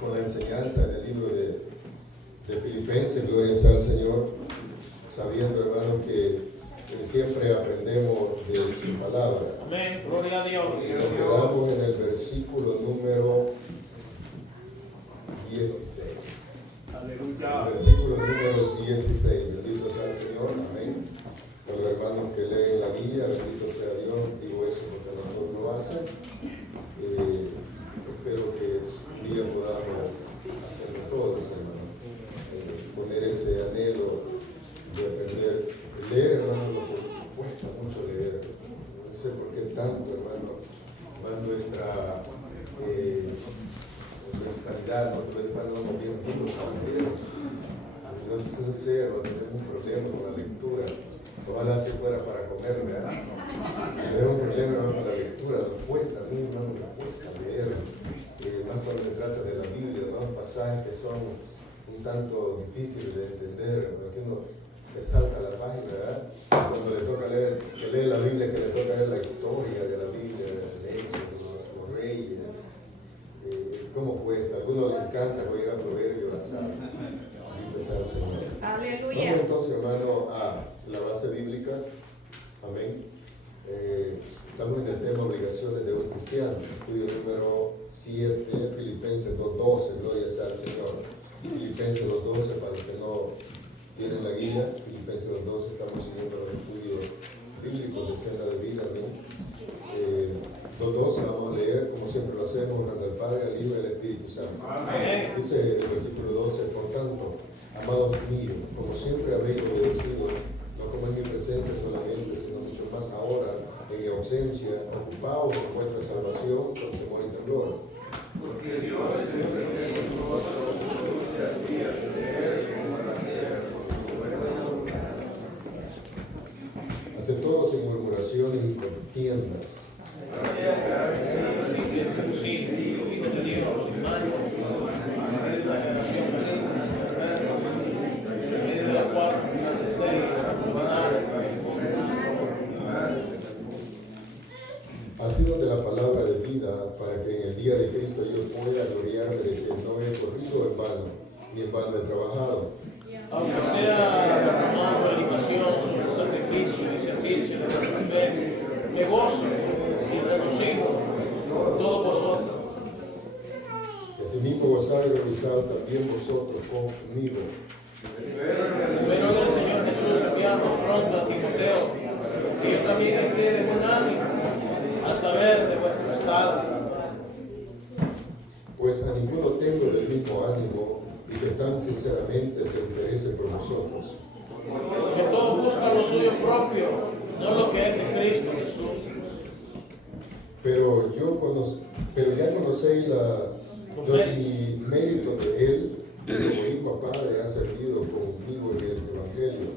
con la enseñanza en el libro de Filipenses, gloria sea al Señor, sabiendo, hermano, que siempre aprendemos de su palabra. Amén, gloria a Dios. Y nos quedamos en el versículo número 16. Aleluya. El versículo número 16. Bendito sea el Señor, amén. Por los hermanos que leen la guía, bendito sea Dios. Digo eso porque nosotros lo hacen. Espero que un día podamos hacerlo todos, hermanos. Poner ese anhelo de aprender. Leer, hermano, lo que cuesta mucho leer. No sé por qué tanto, hermano, más nuestra mentalidad, nosotros los hispanos somos bien duros para leer. No sé, tenemos un problema con la lectura. Ojalá si fuera para comer, ¿verdad? Tenemos un problema con la lectura, nos cuesta, a mí, hermano, me cuesta leer. Más cuando se trata de la Biblia, ¿no? Pasajes que son un tanto difíciles de entender, porque uno se salta la página, ¿verdad? Cuando le toca leer, que lee la Biblia, que le toca leer la historia de la Biblia, de Éxodo, los reyes, cómo cuesta. A algunos les encanta cuando llega Proverbio, la sal. Bendito sea el Señor. Aleluya. Vamos entonces, hermano, a la base bíblica. Amén. Estamos en el tema obligaciones de un cristiano. Estudio número 7, Filipenses 2.12. Gloria sea al Señor. Filipenses 2.12, para los que no tienen la guía, Filipenses 2.12, estamos siguiendo los estudios bíblicos de senda de vida. 2.12 vamos a leer, como siempre lo hacemos, honrando al Padre, al Hijo y al Espíritu Santo. Amén. Dice el versículo 12, por tanto, amados míos, como siempre habéis obedecido, no como en mi presencia solamente, sino mucho más ahora, en mi ausencia, ocupaos en vuestra salvación con temor y temblor. Porque Dios es el que en vosotros produce así a entender cómo hacer su buena voluntad. Hace todo sin murmuraciones y contiendas. Así de la palabra de vida, para que en el día de Cristo yo pueda gloriarme de que no he corrido en vano, ni en vano he trabajado. Aunque sea derramando dedicación sobre el sacrificio y servicio de nuestra fe, me gozo y regocijo por todos vosotros. Y asimismo gozad y realizad también vosotros conmigo. Pero del Señor Jesús enviamos pronto a Timoteo, que yo también esté de buen ánimo, a saber de vuestro estado. Pues a ninguno tengo del mismo ánimo y que tan sinceramente se interese por vosotros. Que todos buscan lo suyo propio, no lo que es de Cristo Jesús. Pero ya conocéis los méritos de él, que como hijo a padre ha servido conmigo en el Evangelio.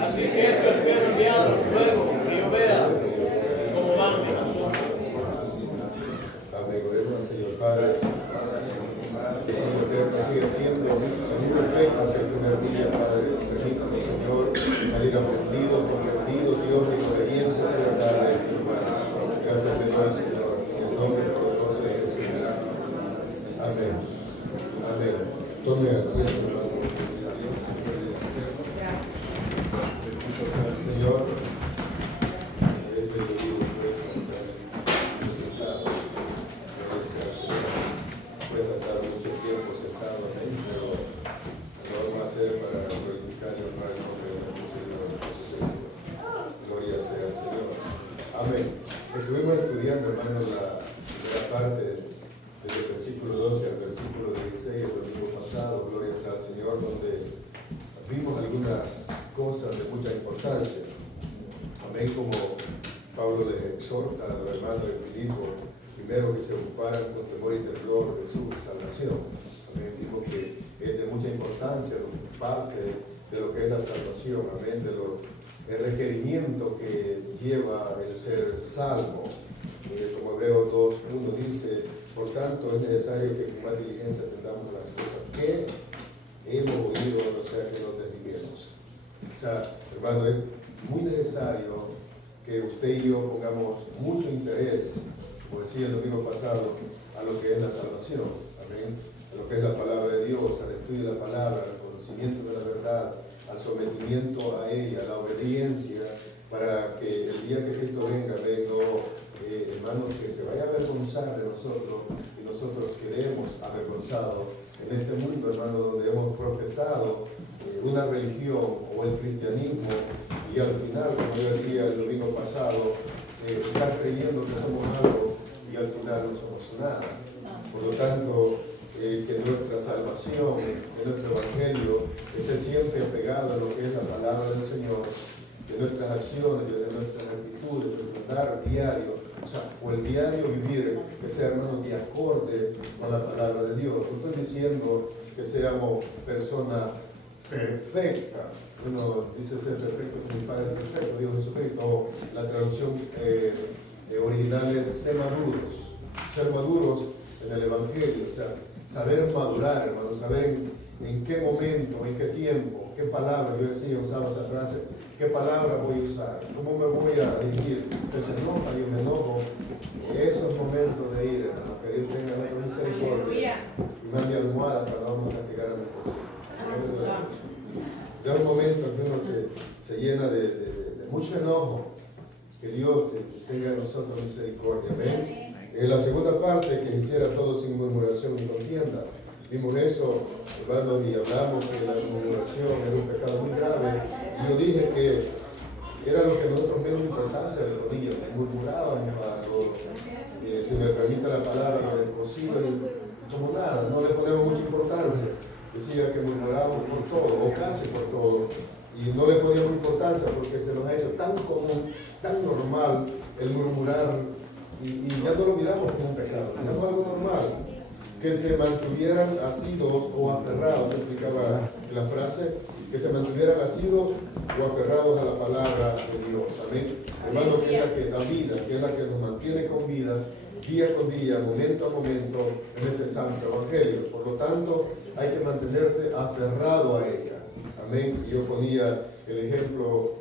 Así que esto espero enviaros luego que yo vea cómo van mis asuntos. Amén. Oremos al Señor Padre. Dios mío eterno, sigue siendo el mismo efecto que el primer día, Padre. Permítanos, Señor, salir aprendidos, comprendidos, Dios, en obediencia a tu verdad a este lugar. Gracias de Dios, Señor, en el nombre poderoso de Jesús. Amén. Amén. Tome asiento, hermano. Señor, a veces yo digo, pues, sentado. Gracias al Señor. Puede estar mucho tiempo sentado, amén, pero lo vamos a hacer para glorificar y honrar el nombre de nuestro Señor Jesucristo. Gloria sea al Señor. Amén. Estuvimos estudiando, hermanos, la primera parte desde el versículo 12 al versículo 16 el domingo pasado, gloria sea al Señor, donde vimos algunas cosas de mucha importancia. Amén, como Pablo les exhorta a los hermanos de Filipo, primero que se ocuparan con temor y temblor de su salvación. Amén, dijo que es de mucha importancia ocuparse de lo que es la salvación, amén, el requerimiento que lleva el ser salvo. Como Hebreos 2.1 dice, por tanto es necesario que con más diligencia atendamos las cosas que hemos oído, no sea que nos desviemos. O sea, hermano, es muy necesario que usted y yo pongamos mucho interés, como decía el domingo pasado, a lo que es la salvación. amén, a lo que es la palabra de Dios, al estudio de la palabra, al conocimiento de la verdad, al sometimiento a ella, a la obediencia, para que el día que Cristo venga, hermanos, que se vaya a avergonzar de nosotros y nosotros quedemos avergonzados en este mundo, hermano, donde hemos profesado una religión o el cristianismo y al final, como yo decía el domingo pasado, estar creyendo que somos algo y al final no somos nada. Por lo tanto, que nuestra salvación, que nuestro evangelio esté siempre pegado a lo que es la palabra del Señor, de nuestras acciones, de nuestras actitudes, de nuestro andar diario, o el diario vivir, que sea, hermano, de acorde con la palabra de Dios. No estoy diciendo que seamos personas perfectas. Uno dice ser perfecto como mi Padre perfecto, Dios Jesucristo. La traducción original es ser maduros en el Evangelio, o sea, saber madurar, hermano, saber en qué momento, en qué tiempo, qué palabra. Yo decía, usaba esta frase, qué palabra voy a usar, cómo me voy a dirigir. Que se enoja, yo me enojo. Esos momentos de ira, hermano, que Dios tenga nuestra misericordia y mande almohadas para no vamos a castigar a nuestros hijos. De un momento que uno se llena de mucho enojo, que Dios tenga en nosotros misericordia. Amén. En la segunda parte, que hiciera todo sin murmuración ni contienda. Vimos eso, hermanos, y hablamos que la murmuración era un pecado muy grave. Y yo dije que era lo que nosotros menos importancia le poníamos, murmurábamos a lo, si me permite la palabra, lo descosido, como nada, no le ponemos mucha importancia. Decía que murmurábamos por todo, o casi por todo, y no le poníamos importancia porque se nos ha hecho tan común, tan normal el murmurar, y ya no lo miramos como un pecado, miramos algo normal, que se mantuvieran asidos o aferrados, me explicaba la frase, que se mantuvieran asidos o aferrados a la palabra de Dios, amén. Hermano, que es la que da vida, que es la que nos mantiene con vida, día con día, momento a momento, en este santo evangelio. Por lo tanto, hay que mantenerse aferrado a ella, amén. Yo ponía el ejemplo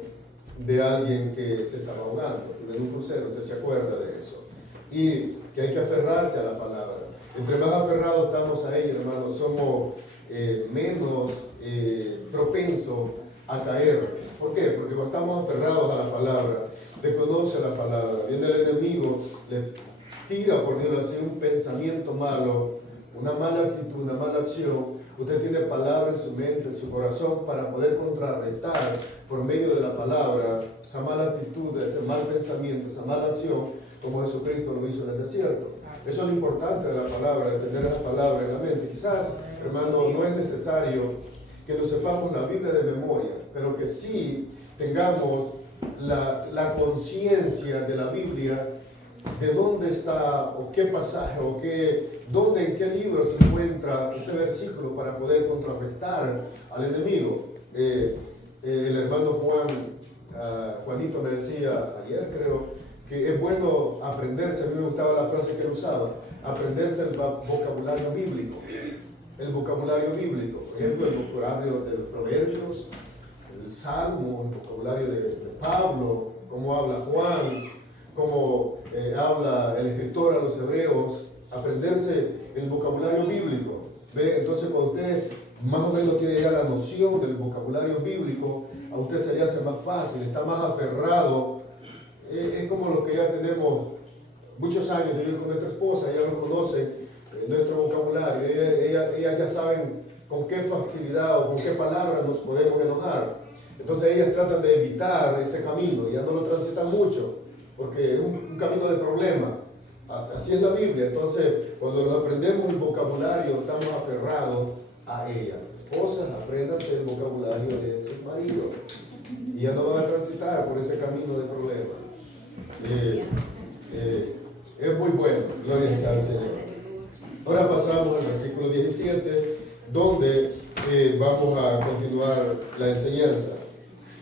de alguien que se estaba ahogando, en un crucero, usted se acuerda de eso, y que hay que aferrarse a la palabra. Entre más aferrados estamos a ella, hermanos, somos menos propensos a caer. ¿Por qué? Porque cuando estamos aferrados a la palabra, te conoce la palabra, viene el enemigo, le tira, por decirlo así, un pensamiento malo, una mala actitud, una mala acción. Usted tiene palabra en su mente, en su corazón, para poder contrarrestar por medio de la palabra esa mala actitud, ese mal pensamiento, esa mala acción, como Jesucristo lo hizo en el desierto. Eso es lo importante de la palabra, de tener esa palabra en la mente. Quizás, hermano, no es necesario que nos sepamos la Biblia de memoria, pero que sí tengamos la conciencia de la Biblia, de dónde está, o qué pasaje, o dónde, en qué libro se encuentra ese versículo para poder contrarrestar al enemigo. El hermano Juanito me decía ayer, creo, que es bueno aprenderse, a mí me gustaba la frase que él usaba, aprenderse el vocabulario bíblico. El vocabulario bíblico, por ejemplo, el vocabulario de Proverbios, el Salmo, el vocabulario de Pablo, cómo habla Juan, cómo habla el escritor a los hebreos, aprenderse el vocabulario bíblico. ¿Ve? Entonces, cuando usted más o menos tiene ya la noción del vocabulario bíblico, a usted se le hace más fácil, está más aferrado. Es como los que ya tenemos muchos años de vivir con nuestra esposa, ella nos conoce nuestro vocabulario, ellas ya saben con qué facilidad o con qué palabras nos podemos enojar. Entonces ellas tratan de evitar ese camino, ya no lo transitan mucho, porque es un camino de problema. Así es la Biblia. Entonces, cuando nos aprendemos el vocabulario, estamos aferrados a ella. Esposas, apréndanse el vocabulario de sus maridos y ya no van a transitar por ese camino de problemas. Es muy bueno, gloria sea al Señor. Ahora pasamos al versículo 17, donde vamos a continuar la enseñanza.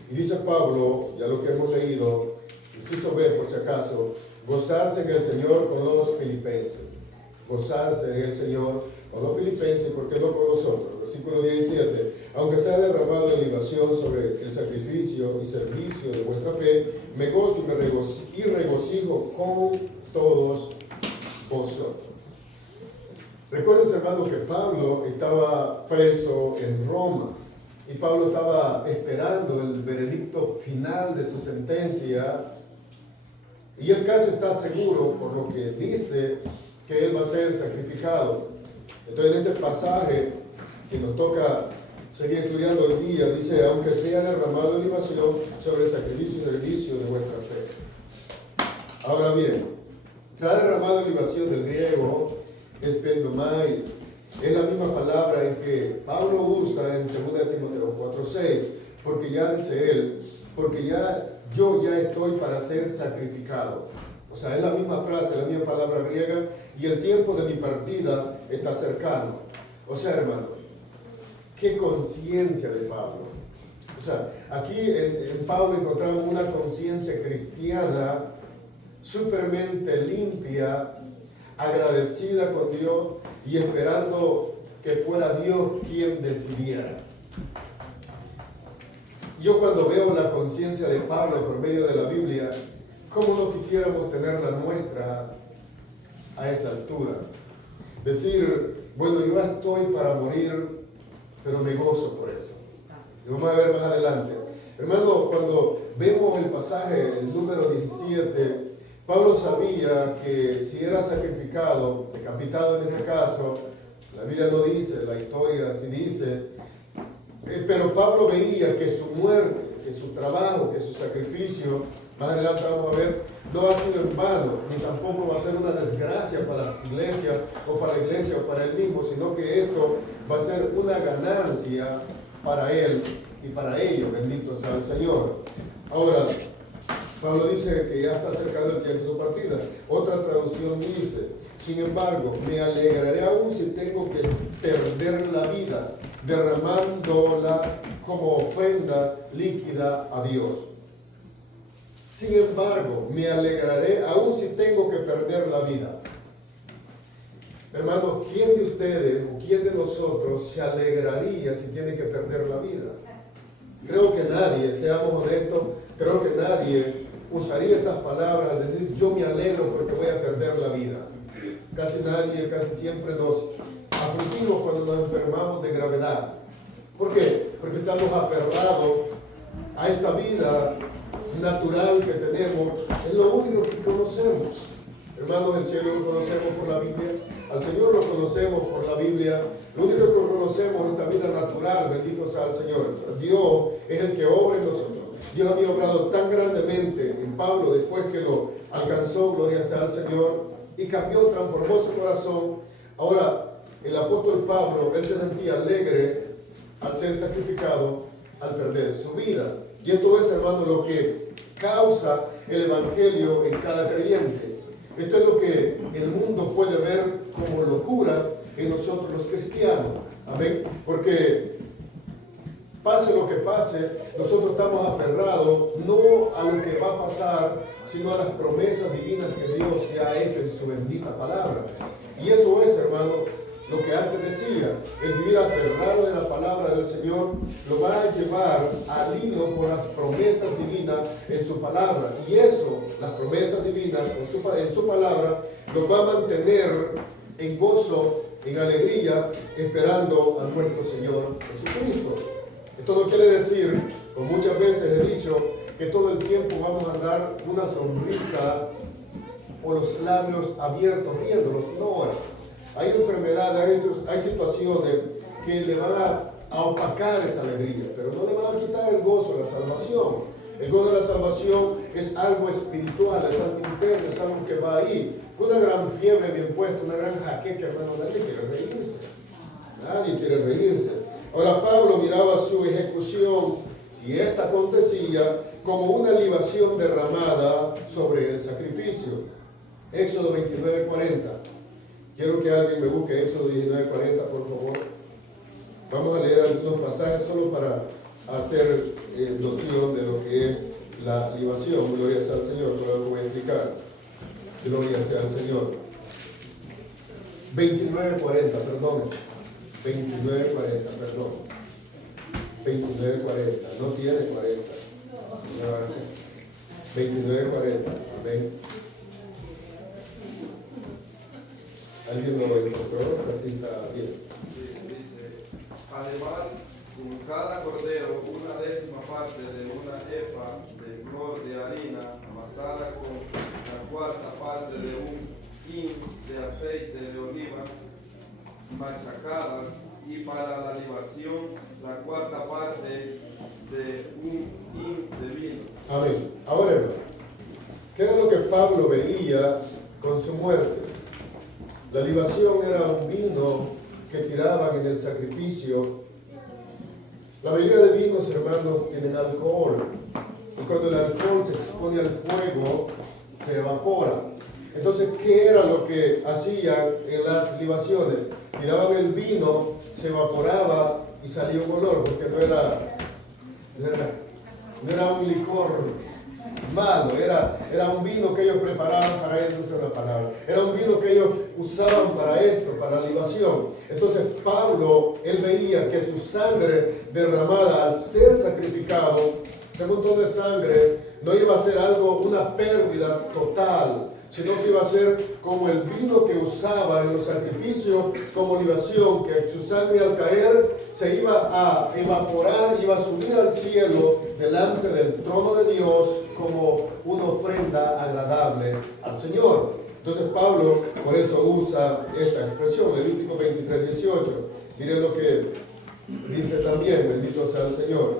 Y dice Pablo, ya lo que hemos leído, inciso B por si acaso, gozarse en el Señor con los filipenses. Gozarse en el Señor con los filipenses, ¿por qué no con nosotros? Versículo 17, aunque sea derramado en libación sobre el sacrificio y servicio de vuestra fe, me gozo y regocijo con todos vosotros. Recuerden, hermano, que Pablo estaba preso en Roma y Pablo estaba esperando el veredicto final de su sentencia, y el caso está seguro por lo que dice que él va a ser sacrificado. Entonces, en este pasaje que nos toca seguir estudiando hoy día, dice: aunque sea derramado libación sobre el sacrificio y servicio de vuestra fe. Ahora bien, se ha derramado libación del griego espendomai, es la misma palabra en que Pablo usa en 2 Timoteo 4:6, porque ya dice él, porque yo ya estoy para ser sacrificado. O sea, es la misma frase, la misma palabra griega, y el tiempo de mi partida está cercano. O sea, hermano, qué conciencia de Pablo. O sea, aquí en Pablo encontramos una conciencia cristiana supermente limpia, agradecida con Dios y esperando que fuera Dios quien decidiera. Yo cuando veo la conciencia de Pablo por medio de la Biblia, ¿cómo no quisiéramos tener la nuestra a esa altura? Decir, bueno, yo estoy para morir, pero me gozo por eso. Y vamos a ver más adelante. Hermano, cuando vemos el pasaje, el número 17, Pablo sabía que si era sacrificado, decapitado en este caso, la Biblia no dice, la historia sí dice, pero Pablo veía que su muerte, que su trabajo, que su sacrificio, más adelante vamos a ver, no va a ser en vano, ni tampoco va a ser una desgracia para las iglesias, o para la iglesia, o para él mismo, sino que esto va a ser una ganancia para él y para ellos, bendito sea el Señor. Ahora, Pablo dice que ya está cercano el tiempo de su partida. Otra traducción dice: sin embargo, me alegraré aún si tengo que perder la vida, derramándola como ofrenda líquida a Dios. Sin embargo, me alegraré aún si tengo que perder la vida. Hermanos, ¿quién de ustedes o quién de nosotros se alegraría si tiene que perder la vida? Creo que nadie, seamos honestos, creo que nadie usaría estas palabras al decir yo me alegro porque voy a perder la vida. Casi nadie, casi siempre nos afligimos cuando nos enfermamos de gravedad. ¿Por qué? Porque estamos aferrados a esta vida natural que tenemos, es lo único que conocemos. Hermanos, el cielo lo conocemos por la Biblia, al Señor lo conocemos por la Biblia, lo único que conocemos es esta vida natural, bendito sea el Señor. Dios es el que obra en nosotros. Dios había obrado tan grandemente en Pablo después que lo alcanzó, gloria sea al Señor, y cambió, transformó su corazón. Ahora, el apóstol Pablo, él se sentía alegre al ser sacrificado, al perder su vida. Y esto es, hermano, lo que causa el evangelio en cada creyente. Esto es lo que el mundo puede ver como locura en nosotros los cristianos. Amén. Porque pase lo que pase, nosotros estamos aferrados no a lo que va a pasar, sino a las promesas divinas que Dios ya ha hecho en su bendita palabra. Y eso es, hermano, lo que antes decía, el vivir aferrado en la palabra del Señor lo va a llevar al hilo con las promesas divinas en su palabra. Y eso, las promesas divinas en su palabra, nos va a mantener en gozo, en alegría, esperando a nuestro Señor Jesucristo. Esto no quiere decir, como muchas veces he dicho, que todo el tiempo vamos a andar una sonrisa o los labios abiertos riéndolos. No, hay enfermedades, hay situaciones que le van a opacar esa alegría, pero no le van a quitar el gozo de la salvación. El gozo de la salvación es algo espiritual, es algo interno, es algo que va ahí. Una gran fiebre bien puesta, una gran jaqueca, hermano, nadie quiere reírse. Nadie quiere reírse. Ahora Pablo miraba su ejecución, si esta acontecía, como una libación derramada sobre el sacrificio. Éxodo 29:40. Quiero que alguien me busque Éxodo 19:40, por favor. Vamos a leer algunos pasajes solo para hacer noción de lo que es la libación. Gloria sea al Señor, todo lo voy a explicar. Gloria sea al Señor. 29:40, perdón. 29:40, perdón. 29:40, no tiene 40. 29:40, amén. ¿Alguien lo encontró? La cita bien. Dice, además, con cada cordero una décima parte de una efa de flor de harina amasada con la cuarta parte de un hin de aceite de oliva machacadas, y para la libación la cuarta parte de un hin de vino. Amén. Ahora, hermano, ¿qué era lo que Pablo veía con su muerte? La libación era un vino que tiraban en el sacrificio. La mayoría de vinos, hermanos, tienen alcohol. Y cuando el alcohol se expone al fuego, se evapora. Entonces, ¿qué era lo que hacían en las libaciones? Tiraban el vino, se evaporaba y salía un olor, porque no era un licor malo, era un vino que ellos preparaban para esto, esa es la palabra. Era un vino que ellos usaban para esto, para la libación. Entonces Pablo, él veía que su sangre derramada al ser sacrificado, ese montón de sangre, no iba a ser algo, una pérdida total, sino que iba a ser como el vino que usaban en los sacrificios como libación, que su sangre al caer se iba a evaporar, iba a subir al cielo delante del trono de Dios como una ofrenda agradable al Señor. Entonces Pablo por eso usa esta expresión, Levítico 23:18. Miren lo que dice también, bendito sea el Señor,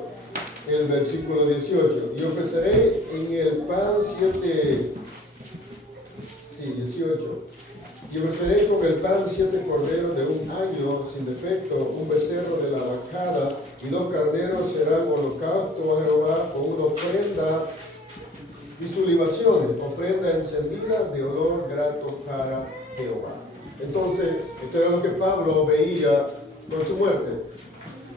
el versículo 18. Y ofreceré en el pan 18. Y ofreceré con el pan 7 corderos de un año sin defecto, un becerro de la vacada, y 2 carneros serán holocausto a Jehová con una ofrenda y sus libaciones, ofrenda encendida de olor grato para Jehová. Entonces, esto era lo que Pablo veía con su muerte.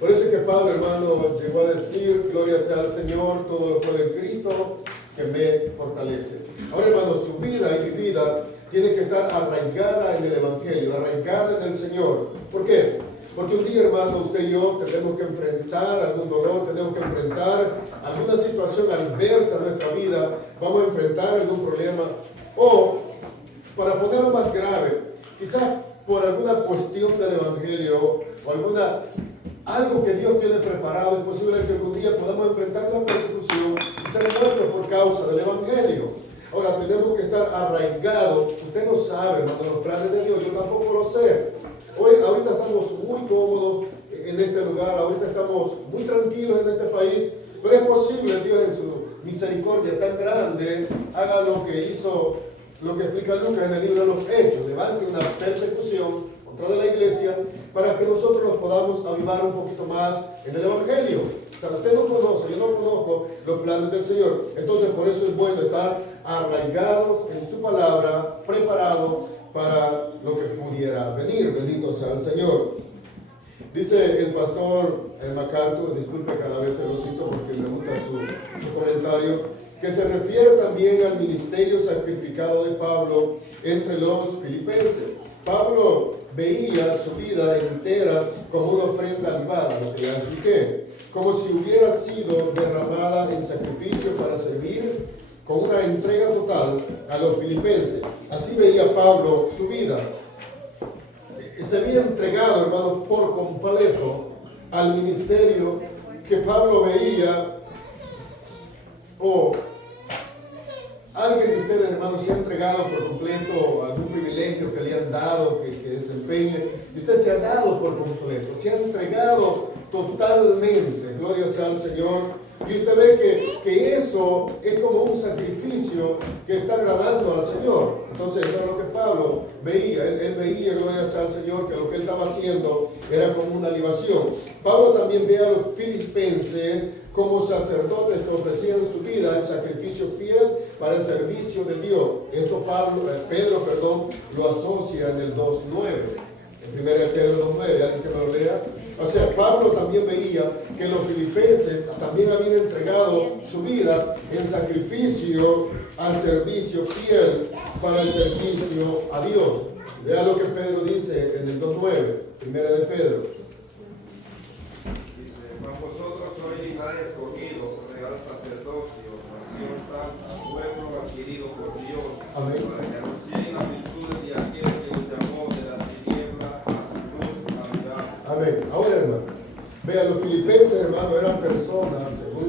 Por eso es que Pablo, hermano, llegó a decir, gloria sea al Señor, todo lo puede en Cristo, que me fortalece. Ahora, hermano, su vida y mi vida tiene que estar arraigada en el Evangelio, arraigada en el Señor. ¿Por qué? Porque un día, hermano, usted y yo tenemos que enfrentar algún dolor, tenemos que enfrentar alguna situación adversa en nuestra vida, vamos a enfrentar algún problema, o, para ponerlo más grave, quizás por alguna cuestión del Evangelio, o algo que Dios tiene preparado, es posible que algún día podamos enfrentar una persecución y ser muertos por causa del Evangelio. Ahora, tenemos que estar arraigados. Usted no sabe, hermano, los planes de Dios, yo tampoco lo sé. Ahorita estamos muy cómodos en este lugar, ahorita estamos muy tranquilos en este país, pero es posible Dios en su misericordia tan grande haga lo que hizo, lo que explica Lucas en el libro de los Hechos, levante una persecución contra la iglesia para que nosotros nos podamos avivar un poquito más en el Evangelio. O sea, usted no conoce, yo no conozco los planes del Señor. Entonces, por eso es bueno estar arraigados en su palabra, preparados para lo que pudiera venir. Bendito sea el Señor. Dice el pastor MacArthur, disculpe cada vez se lo cito porque me gusta su comentario, que se refiere también al ministerio sacrificado de Pablo entre los filipenses. Pablo veía su vida entera como una ofrenda libada, lo que ya expliqué, como si hubiera sido derramada en sacrificio para servir con una entrega total a los filipenses. Así veía Pablo su vida. Se había entregado, hermano, por completo al ministerio que Pablo veía. Alguien de ustedes, hermanos, se ha entregado por completo a algún privilegio que le han dado, que desempeñe, y usted se ha dado por completo, se ha entregado totalmente, gloria sea al Señor, y usted ve que eso es como un sacrificio que está agradando al Señor. Entonces, eso es lo que Pablo veía, él veía, gloria sea al Señor, que lo que él estaba haciendo era como una libación. Pablo también ve a los filipenses como sacerdotes que ofrecían su vida en sacrificio fiel para el servicio de Dios. Esto Pedro lo asocia en el 2.9, en 1 Pedro 2.9, alguien que me lo lea. O sea, Pablo también veía que los filipenses también habían entregado su vida en sacrificio al servicio fiel para el servicio a Dios. Vea lo que Pedro dice en el 2.9, 1 de Pedro. Vosotros sois linaje escogido, real sacerdocio, nación santa, pueblo adquirido por Dios, Amén. para que anunciéis las virtudes de aquel que os llamó de Amén. Ahora, hermano, vean, los filipenses, hermano, eran personas, según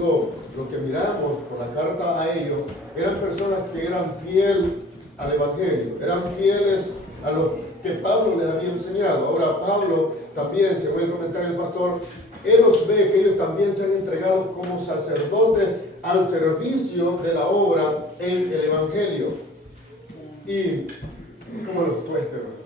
lo que miramos por la carta a ellos, eran personas que eran fieles al Evangelio, eran fieles a lo que Pablo les había enseñado. Ahora, Pablo también, según el comentario del pastor, él los ve que ellos también se han entregado como sacerdotes al servicio de la obra en el Evangelio. Y ¿cómo nos cuesta, hermano?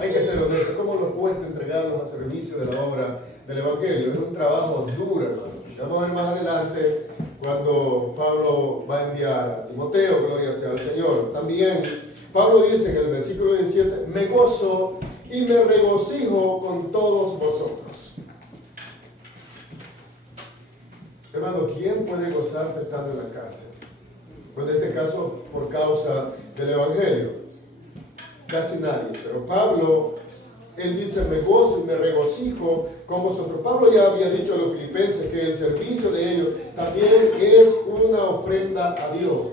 Hay que ser honesto, ¿cómo nos cuesta entregarlos al servicio de la obra del Evangelio? Es un trabajo duro, hermano. Vamos a ver más adelante cuando Pablo va a enviar a Timoteo, gloria sea al Señor. También Pablo dice en el versículo 17, me gozo y me regocijo con todos vosotros. Hermano, ¿quién puede gozarse estando en la cárcel? Pues en este caso, por causa del Evangelio. Casi nadie. Pero Pablo, él dice, me gozo y me regocijo con vosotros. Pablo ya había dicho a los filipenses que el servicio de ellos también es una ofrenda a Dios.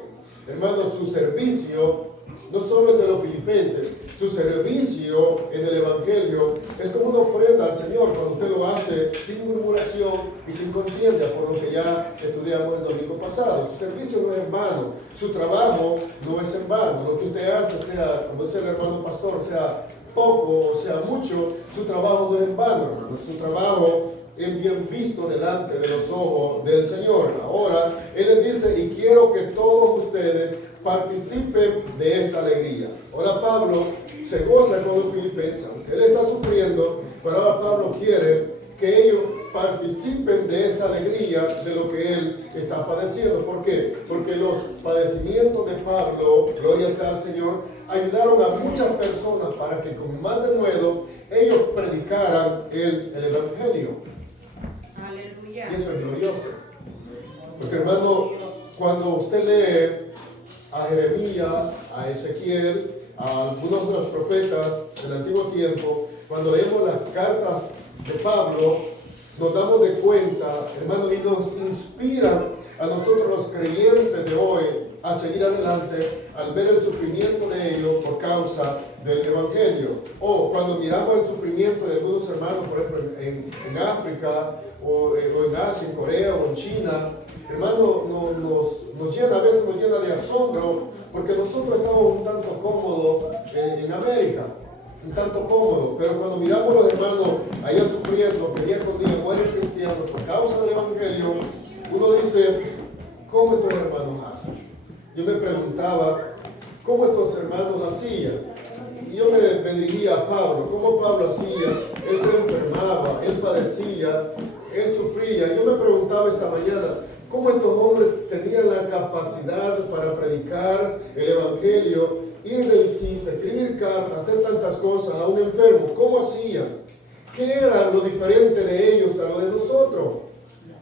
Hermano, su servicio, no solo el de los filipenses, su servicio en el Evangelio es como una ofrenda al Señor cuando usted lo hace sin murmuración y sin contienda, por lo que ya estudiamos el domingo pasado. Su servicio no es en vano, su trabajo no es en vano. Lo que usted hace, sea, como dice el hermano pastor, sea poco o sea mucho, su trabajo no es en vano, hermano. Su trabajo es bien visto delante de los ojos del Señor. Ahora, Él les dice, y quiero que todos ustedes participen de esta alegría. Ahora Pablo se goza con los filipenses. Él está sufriendo, pero ahora Pablo quiere que ellos participen de esa alegría de lo que él está padeciendo. ¿Por qué? Porque los padecimientos de Pablo, gloria sea al Señor, ayudaron a muchas personas para que con más de nuevo ellos predicaran el Evangelio. Aleluya. Y eso es glorioso. Porque, hermano, cuando usted lee a Jeremías, a Ezequiel, a algunos de los profetas del antiguo tiempo, cuando leemos las cartas de Pablo, nos damos de cuenta, hermano, y nos inspiran a nosotros los creyentes de hoy a seguir adelante al ver el sufrimiento de ellos por causa del Evangelio. O cuando miramos el sufrimiento de algunos hermanos, por ejemplo, en África, o en Asia, en Corea, o en China, hermano, nos llena, a veces nos llena de asombro, porque nosotros estamos un tanto cómodos en América, un tanto cómodos, pero cuando miramos a los hermanos allá sufriendo, que día con día mueren cristianos por causa del Evangelio, uno dice, ¿cómo estos hermanos hacen? Yo me preguntaba, ¿cómo estos hermanos hacían? Y yo me dirigía a Pablo, ¿cómo Pablo hacía? Él se enfermaba, él padecía, él sufría. Yo me preguntaba esta mañana, ¿cómo estos hombres tenían la capacidad para predicar el Evangelio, ir de visita, escribir cartas, hacer tantas cosas a un enfermo? ¿Cómo hacían? ¿Qué era lo diferente de ellos a lo de nosotros?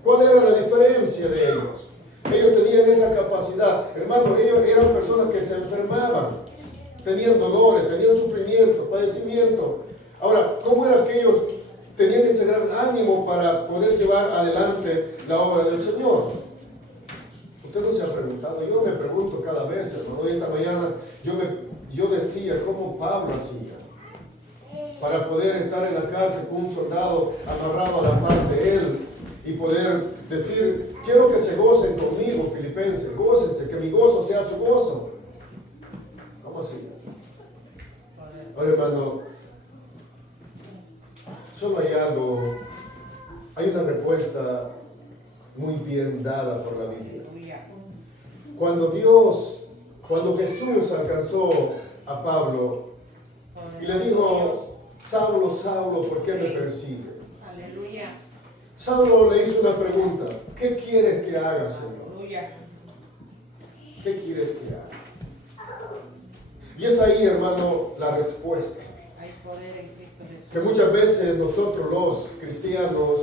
¿Cuál era la diferencia de ellos? Ellos tenían esa capacidad. Hermanos, ellos eran personas que se enfermaban, tenían dolores, tenían sufrimiento, padecimiento. Ahora, ¿cómo era que ellos tenían ese gran ánimo para poder llevar adelante la obra del Señor? Usted no se ha preguntado. Yo me pregunto cada vez, hermano. Hoy esta mañana yo decía cómo Pablo hacía para poder estar en la cárcel con un soldado amarrado a la par de él y poder decir, quiero que se gocen conmigo, filipenses, gócense, que mi gozo sea su gozo. ¿Cómo así? Ahora, hermano, solo hay una respuesta muy bien dada por la Biblia. Cuando Jesús alcanzó a Pablo y le dijo, Saulo, Saulo, ¿por qué me persigue? Aleluya. Saulo le hizo una pregunta, ¿qué quieres que haga, Señor? Aleluya. ¿Qué quieres que haga? Y es ahí, hermano, la respuesta. Hay poder en Cristo Jesús. Que muchas veces nosotros los cristianos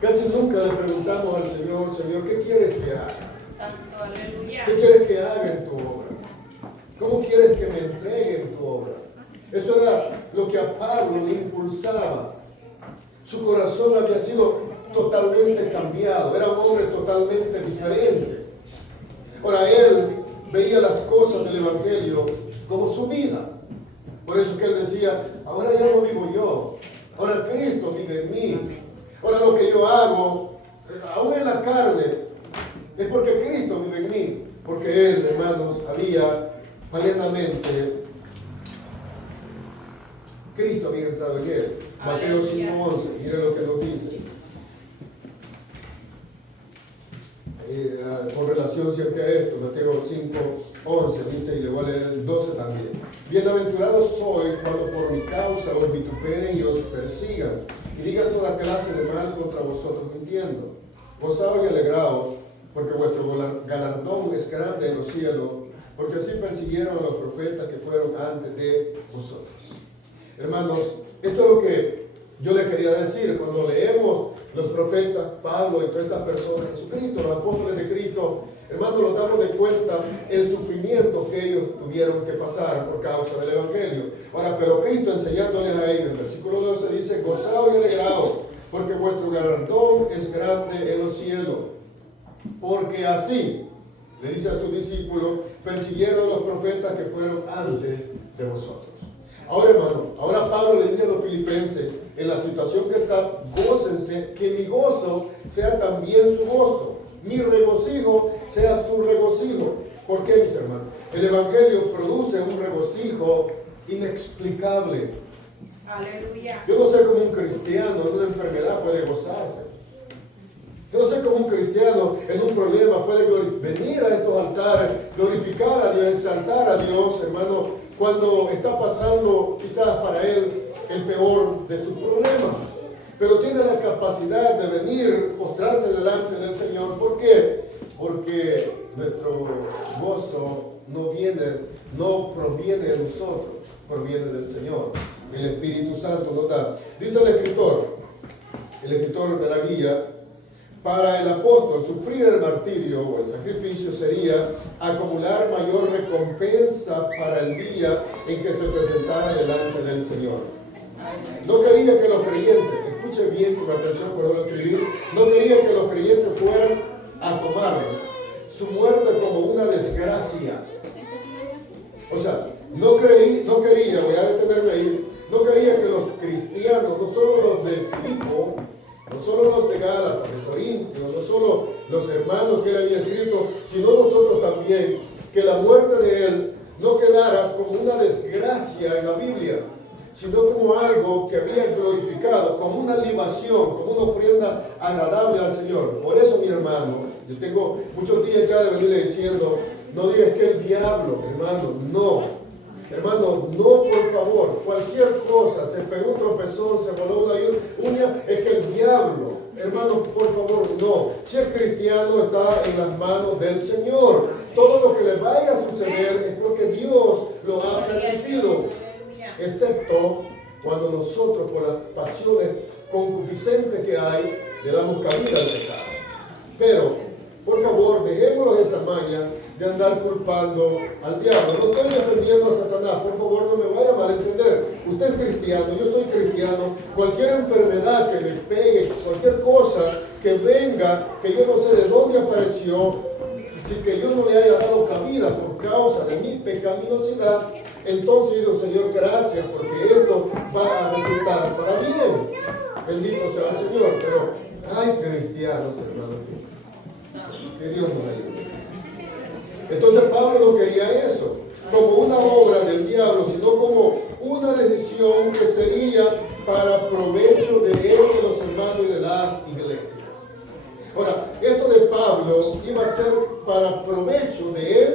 casi nunca le preguntamos al Señor, Señor, ¿qué quieres que haga? Santo, aleluya. ¿Qué quieres que haga en tu obra? ¿Cómo quieres que me entregue en tu obra? Eso era lo que a Pablo le impulsaba. Su corazón había sido totalmente cambiado, era un hombre totalmente diferente. Ahora él veía las cosas del Evangelio como su vida. Por eso que él decía, ahora ya no vivo yo, Ahora Cristo vive en mí. Ahora lo que yo hago, aún en la carne, es porque Cristo vive en mí. Porque Él, hermanos, había plenamente, Cristo había entrado en Él. Mateo 5:11, mire lo que nos dice. Con relación siempre a esto, Mateo 5:11 dice, y le voy a leer el 12 también. Bienaventurados sois cuando por mi causa os vituperen y os persigan, y digan toda clase de mal contra vosotros mintiendo. Gozaos y alegraos, porque vuestro galardón es grande en los cielos, porque así persiguieron a los profetas que fueron antes de vosotros. Hermanos, esto es lo que yo le quería decir. Cuando leemos los profetas, Pablo y todas estas personas, Jesucristo, los apóstoles de Cristo, hermanos, nos damos de cuenta el sufrimiento que ellos tuvieron que pasar por causa del Evangelio. Ahora, pero Cristo enseñándoles a ellos, en el versículo 12 dice, gozaos y alegraos, porque vuestro galardón es grande en los cielos. Porque así, le dice a sus discípulos, persiguieron a los profetas que fueron antes de vosotros. Ahora, hermano, ahora Pablo le dice a los filipenses, en la situación que está, gócense, que mi gozo sea también su gozo, mi regocijo sea su regocijo. ¿Por qué, mis hermanos? El Evangelio produce un regocijo inexplicable. Aleluya. Yo no sé cómo un cristiano en una enfermedad puede gozarse. Yo no sé cómo un cristiano en un problema puede venir a estos altares, glorificar a Dios, exaltar a Dios, hermano, cuando está pasando quizás para él el peor de sus problemas. Pero tiene la capacidad de venir, postrarse delante del Señor. ¿Por qué? Porque nuestro gozo no proviene de nosotros, proviene del Señor. El Espíritu Santo nos da. Dice el escritor de la guía, para el apóstol sufrir el martirio o el sacrificio sería acumular mayor recompensa para el día en que se presentara delante del Señor. No quería que los creyentes, escuche bien con atención por lo escribir, no quería que los creyentes fueran a tomar su muerte como una desgracia. O sea, no quería, voy a detenerme ahí, no quería que los cristianos, no solo los de Filipo, no solo los de Gálatas, de Corintios, no solo los hermanos que él había escrito, sino nosotros también, que la muerte de él no quedara como una desgracia en la Biblia, sino como algo que había glorificado, como una libación, como una ofrenda agradable al Señor. Por eso, mi hermano, yo tengo muchos días ya de venirle diciendo, no digas que el diablo, hermano, no. Hermano, no, por favor, cualquier cosa, se pegó un tropezón, se voló una uña, es que el diablo, hermano, por favor, no. Si el cristiano está en las manos del Señor, todo lo que le vaya a suceder es porque Dios lo ha permitido, excepto cuando nosotros, por las pasiones concupiscentes que hay, le damos cabida al pecado. Pero, por favor, dejémoslo esa maña de andar culpando al diablo. No estoy defendiendo a Satanás, por favor, no me vaya a malentender. Usted es cristiano, yo soy cristiano. Cualquier enfermedad que me pegue, cualquier cosa que venga, que yo no sé de dónde apareció, si que yo no le haya dado cabida por causa de mi pecaminosidad, entonces yo digo, Señor, gracias, porque esto va a resultar para bien. Bendito sea el Señor. Pero hay cristianos, hermanos, que Dios nos ayude. Entonces Pablo no quería eso como una obra del diablo, sino como una decisión que sería para provecho de él, de los hermanos y de las iglesias. Ahora, esto de Pablo iba a ser para provecho de él,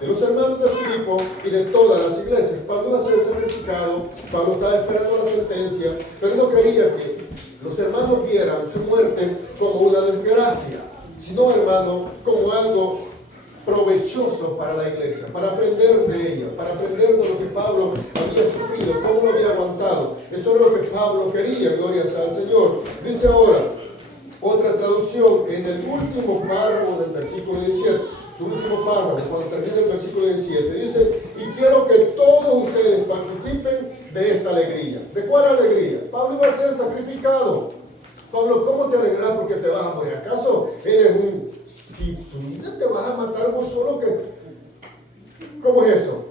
de los hermanos de Filipo y de todas las iglesias. Pablo iba a ser sacrificado, Pablo estaba esperando la sentencia, pero no quería que los hermanos vieran su muerte como una desgracia, sino, hermano, como algo provechoso para la iglesia, para aprender de ella, para aprender de lo que Pablo había sufrido, cómo lo había aguantado. Eso es lo que Pablo quería, gloria sea al Señor. Dice ahora, otra traducción, en el último párrafo del versículo 17, su último párrafo, cuando termina el versículo 17, dice, y quiero que todos ustedes participen de esta alegría. ¿De cuál alegría? Pablo iba a ser sacrificado. Pablo, ¿cómo te alegras porque te vas a morir? ¿Acaso eres si su vida te vas a matar vos solo? ¿Cómo es eso?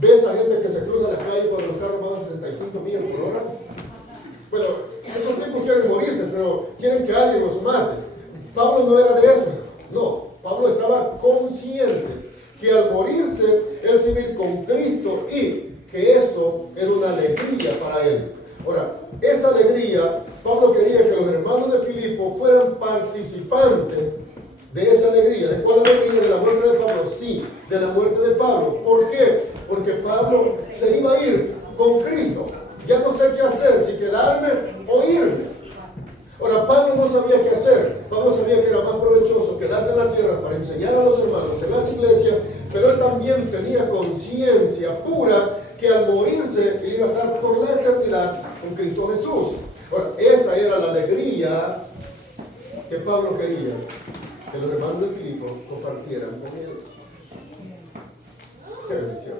¿Ves a gente que se cruza la calle cuando los carros van a 65 millas por hora? Bueno, esos tipos quieren morirse, pero quieren que alguien los mate. Pablo no era de eso. No, Pablo estaba consciente que al morirse, él se iba a ir con Cristo y que eso era una alegría para él. Ahora, esa alegría, Pablo quería que los hermanos de Filipo fueran participantes de esa alegría. ¿De cuál alegría? ¿De la muerte de Pablo? Sí, de la muerte de Pablo. ¿Por qué? Porque Pablo se iba a ir con Cristo. Ya no sé qué hacer, si quedarme o irme. Ahora, Pablo no sabía qué hacer. Pablo sabía que era más provechoso quedarse en la tierra para enseñar a los hermanos en las iglesias, pero él también tenía conciencia pura que al morirse iba a estar por la eternidad con Cristo Jesús. Ahora, esa era la alegría que Pablo quería que los hermanos de Filipo compartieran con él. Qué bendición.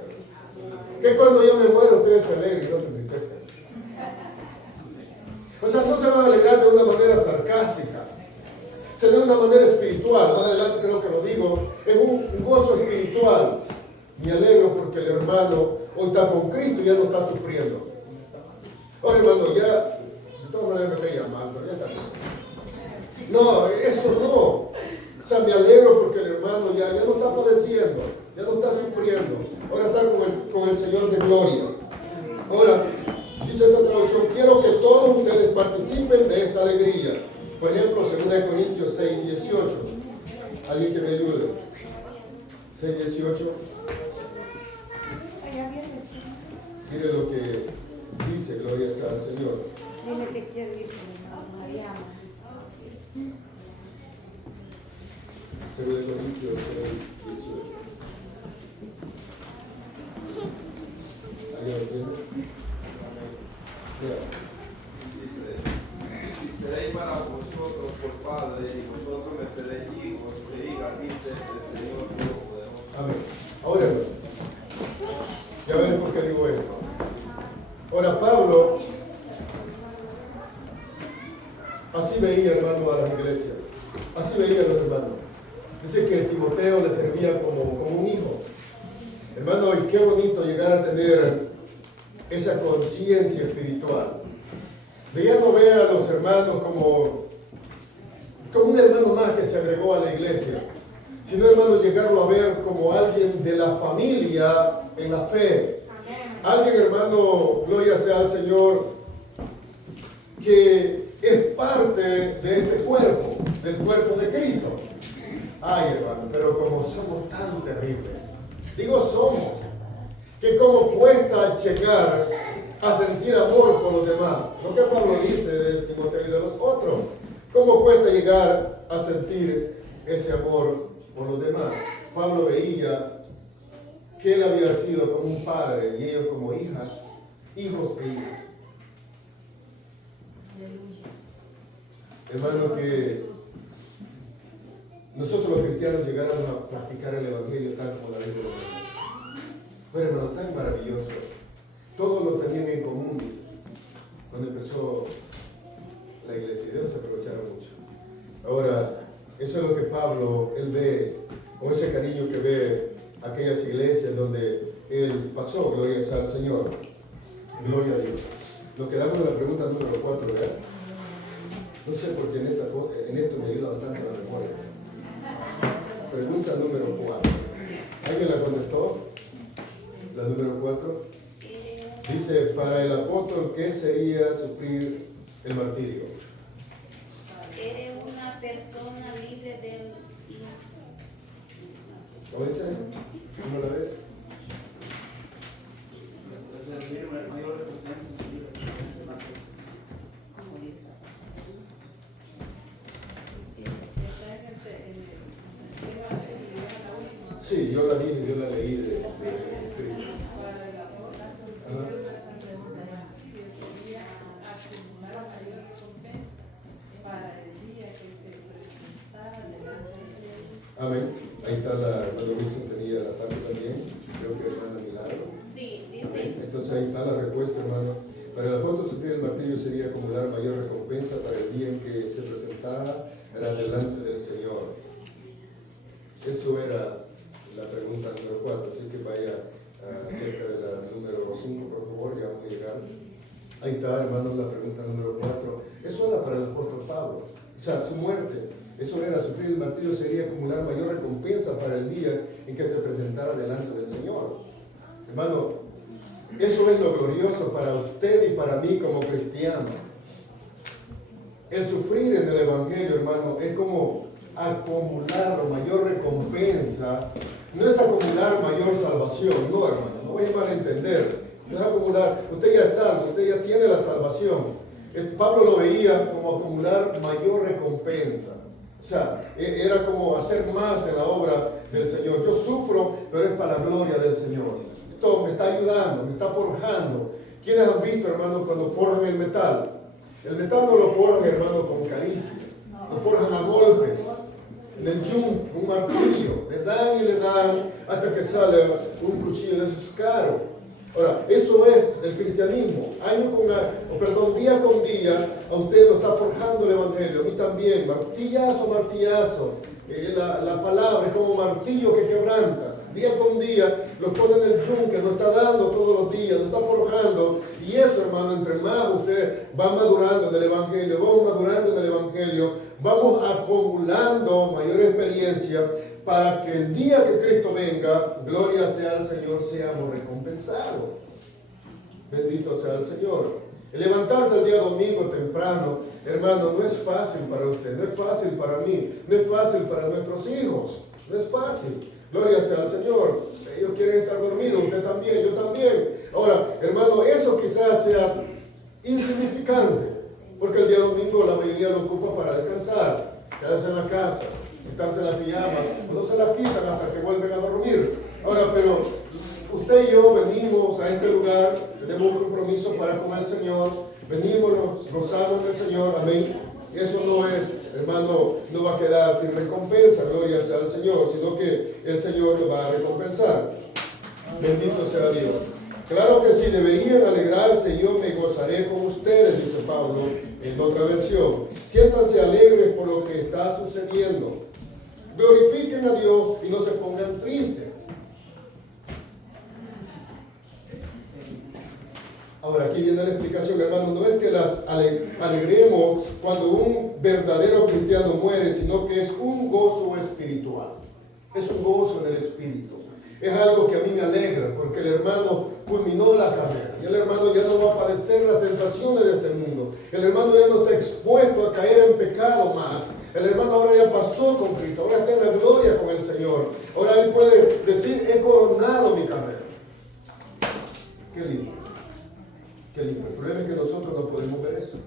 Que cuando yo me muero ustedes se alegren y no se entristezcan. O sea, no se van a alegrar de una manera sarcástica, sino de una manera espiritual. Más adelante creo que lo digo, es un gozo espiritual. Me alegro porque el hermano hoy está con Cristo y ya no está sufriendo. Ahora, hermano, ya, de todas maneras me caía mal, pero ya está bien. No, eso no. O sea, me alegro porque el hermano ya no está padeciendo, ya no está sufriendo. Ahora está con el Señor de gloria. Ahora, dice esta traducción, quiero que todos ustedes participen de esta alegría. Por ejemplo, 2 Corintios 6, 18. Alguien que me ayude. 6, 18. Mire lo que dice, gloria sea al Señor. Dile que quiero ir con Mariana. 2 Corintios 6, 18. ¿Alguien lo tiene? Y seréis para vosotros por padre, y vosotros me seréis hijos e hijas, dice el Señor Todopoderoso. Amén. Ahora, ya ven por qué digo esto. Ahora, Pablo así veía, hermano, a las iglesias. Así veía a los hermanos. Dice que Timoteo le servía como un hijo. Hermano, y qué bonito llegar a tener esa conciencia espiritual. De ya no ver a los hermanos como un hermano más que se agregó a la iglesia, sino, hermano, llegarlo a ver como alguien de la familia en la fe. Alguien, hermano, gloria sea al Señor, que es parte de este cuerpo, del cuerpo de Cristo. Ay, hermano, pero como somos tan terribles, digo somos, que como cuesta llegar a sentir amor por los demás. Lo que Pablo dice de Timoteo y de los otros, cómo cuesta llegar a sentir ese amor por los demás. Pablo veía que él había sido como un padre y ellos como hijas, hijos e hijas. Hermano, que nosotros los cristianos llegáramos a practicar el Evangelio tal como la Biblia lo dice. Fue, hermano, tan maravilloso. Todos lo tenían en común, dice, cuando empezó la iglesia. Dios se aprovecharon mucho. Ahora, eso es lo que Pablo, él ve, con ese cariño que ve aquellas iglesias donde él pasó, gloria sea al Señor. Gloria a Dios. Nos quedamos en la pregunta número 4, ¿verdad? No sé por qué en esto me ayuda bastante la memoria. Pregunta número 4. ¿Alguien la contestó? La número 4. Dice, para el apóstol, ¿qué sería sufrir el martirio? Eres una persona libre del... ¿Cómo dice? ¿Cómo la ves? Sí, yo la dije, yo la leí de escrito. Amén. Ahí está la hermana Wilson, tenía la parte también. Creo que hermana Milagro. Sí, dice. Amén. Entonces ahí está la respuesta, hermano. Para el apóstol sufrir el martirio sería acumular mayor recompensa para el día en que se presentaba delante del Señor. Eso era la pregunta número 4, así que vaya cerca de la número 5, por favor, ya vamos a llegar. Ahí está, hermanos, la pregunta número 4. Eso era para el apóstol Pablo. O sea, su muerte, eso era, sufrir el martirio sería acumular mayor recompensa para el día en que se presentara delante del Señor. Hermano, eso es lo glorioso para usted y para mí como cristiano. El sufrir en el Evangelio, hermano, es como acumular mayor recompensa. No es acumular mayor salvación, no, hermano, no voy a malentender. No es acumular, usted ya es salvo, usted ya tiene la salvación. Pablo lo veía como acumular mayor recompensa. O sea, era como hacer más en la obra del Señor. Yo sufro, pero es para la gloria del Señor. Esto me está ayudando, me está forjando. ¿Quiénes han visto, hermano, cuando forjan el metal? El metal no lo forjan, hermano, con caricia. Lo forjan a golpes. En el yunque, un martillo. Le dan y le dan hasta que sale un cuchillo de esos caros. Ahora, eso es el cristianismo. Día con día, a usted lo está forjando el Evangelio, a mí también. Martillazo, martillazo. La palabra es como martillo que quebranta. Día con día lo pone en el yunque, lo está dando todos los días, lo está forjando. Y eso, hermano, entre más usted va madurando en el Evangelio, vamos madurando en el Evangelio, vamos acumulando mayor experiencia para que el día que Cristo venga, gloria sea al Señor, seamos recompensados. Bendito sea el Señor. El levantarse el día domingo temprano, hermano, no es fácil para usted, no es fácil para mí, no es fácil para nuestros hijos, no es fácil. Gloria sea al Señor. Ellos quieren estar dormidos, usted también, yo también. Ahora, hermano, eso quizás sea insignificante, porque el día domingo la mayoría lo ocupa para descansar, quedarse en la casa, quitarse la pijama, no se la quitan hasta que vuelven a dormir. Ahora, pero usted y yo venimos a este lugar, tenemos un compromiso para con el Señor, venimos, nos gozamos del Señor, amén. Eso no es, hermano, no va a quedar sin recompensa, gloria sea al Señor, sino que el Señor lo va a recompensar. Bendito sea Dios. Claro que sí, deberían alegrarse, yo me gozaré con ustedes, dice Pablo en otra versión. Siéntanse alegres por lo que está sucediendo. Glorifiquen a Dios y no se pongan tristes. Ahora, aquí viene la explicación, hermano. No es que las alegremos cuando un verdadero cristiano muere, sino que es un gozo espiritual. Es un gozo en el espíritu. Es algo que a mí me alegra, porque el hermano culminó la carrera. Y el hermano ya no va a padecer las tentaciones de este mundo. El hermano ya no está expuesto a caer en pecado más. El hermano ahora ya pasó con Cristo. Ahora está en la gloria con el Señor. Ahora él puede decir, he coronado mi carrera. Qué lindo. Qué lindo. El problema es que nosotros no podemos ver eso.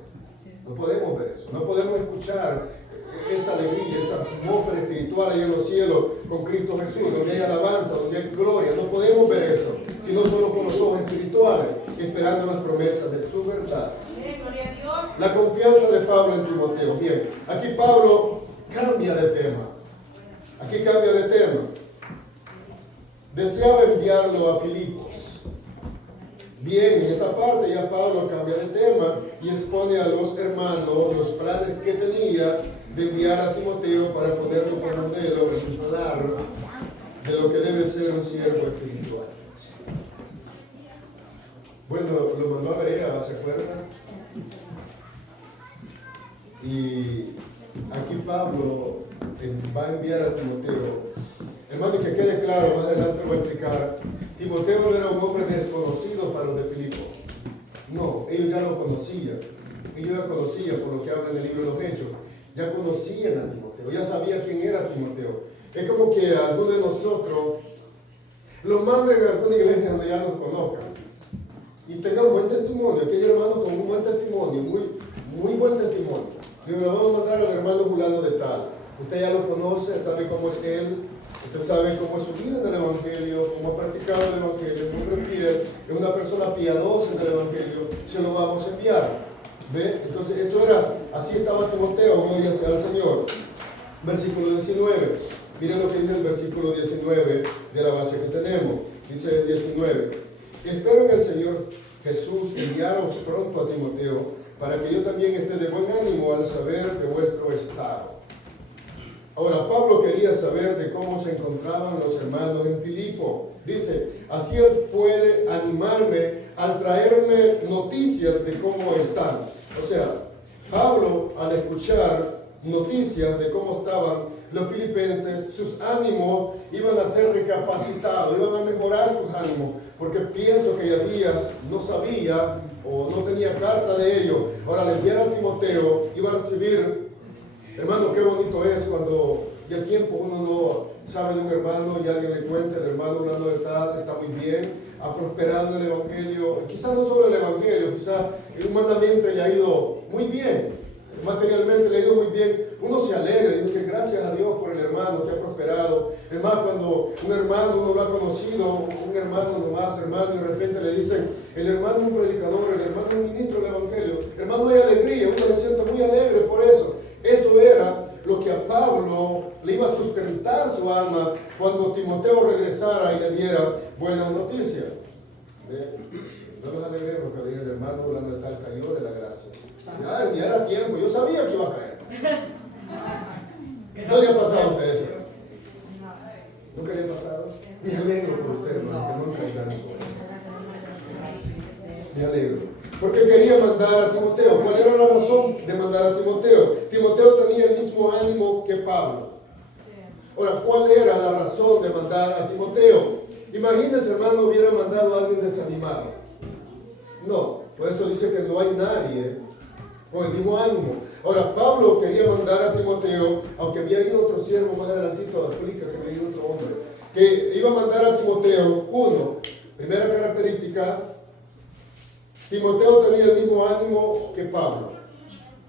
No podemos ver eso. No podemos escuchar esa alegría, esa atmósfera espiritual ahí en los cielos con Cristo Jesús, donde hay alabanza, donde hay gloria. No podemos ver eso, sino solo con los ojos espirituales, esperando las promesas de su verdad. La confianza de Pablo en Timoteo. Bien, aquí Pablo cambia de tema. Aquí cambia de tema. Deseaba enviarlo a Filipos. Bien, en esta parte ya Pablo cambia de tema y expone a los hermanos los planes que tenía de enviar a Timoteo para ponerlo por modelo ejemplar de lo que debe ser un siervo espiritual. Bueno, lo mandó a Berea, ¿se acuerdan? Y aquí Pablo va a enviar a Timoteo. Hermano, que quede claro, más adelante voy a explicar. Timoteo no era un hombre desconocido para los de Filipo. No, ellos ya lo conocían. Ellos ya conocían, por lo que habla en el libro de los Hechos. Ya conocían a Timoteo, ya sabían quién era Timoteo. Es como que algunos de nosotros lo manden a alguna iglesia donde ya nos conozcan y tengan buen testimonio. Aquí hay hermanos con un buen testimonio, muy buen testimonio. Y lo vamos a mandar al hermano fulano de tal. Usted ya lo conoce, sabe cómo es él, usted sabe cómo es su vida en el Evangelio, cómo ha practicado el Evangelio, es muy fiel, es una persona piadosa en el Evangelio, se lo vamos a enviar. ¿Ve? Entonces eso era, así estaba Timoteo, gloria sea al Señor. Versículo 19, miren lo que dice el versículo 19 de la base que tenemos. Dice el 19, espero en el Señor Jesús enviaros pronto a Timoteo, para que yo también esté de buen ánimo al saber de vuestro estado. Ahora, Pablo quería saber de cómo se encontraban los hermanos en Filipo. Dice, así él puede animarme al traerme noticias de cómo están. O sea, Pablo, al escuchar noticias de cómo estaban los filipenses, sus ánimos iban a ser recapacitados, iban a mejorar sus ánimos, porque pienso que Yadía no sabía o no tenía carta de ellos. Ahora le enviara a Timoteo, iba a recibir. Hermano, qué bonito es cuando ya tiempo uno no sabe de un hermano y alguien le cuenta, el hermano hablando de tal, está muy bien, ha prosperado en el Evangelio, quizás no solo en el Evangelio, quizás humanamente le ha ido muy bien, materialmente le ha ido muy bien. Uno se alegra, dice que gracias a Dios por el hermano que ha prosperado. Es más, cuando un hermano uno lo ha conocido, un hermano nomás, hermano, y de repente le dicen, el hermano es un predicador, el hermano es un ministro del Evangelio, hermano, hay alegría, uno se siente muy alegre por eso. Eso era lo que a Pablo le iba a sustentar su alma cuando Timoteo regresara y le diera buenas noticias. No nos alegremos que le diga el hermano hablando de tal cayó de la gracia. Ya era tiempo, yo sabía que iba a caer. ¿No le ha pasado a usted eso? ¿Nunca le ha pasado? Me alegro por usted, hermano, que nunca haya hecho eso. Me alegro. Porque quería mandar a Timoteo. ¿Cuál era la razón de mandar a Timoteo? Timoteo tenía el mismo ánimo que Pablo. Ahora, ¿cuál era la razón de mandar a Timoteo? Imagínense, hermano, hubiera mandado a alguien desanimado. No, por eso dice que no hay nadie con el mismo ánimo. Ahora, Pablo quería mandar a Timoteo, aunque había ido otro siervo más adelantito, explica que había ido otro hombre, que iba a mandar a Timoteo. Uno, primera característica, Timoteo tenía el mismo ánimo que Pablo,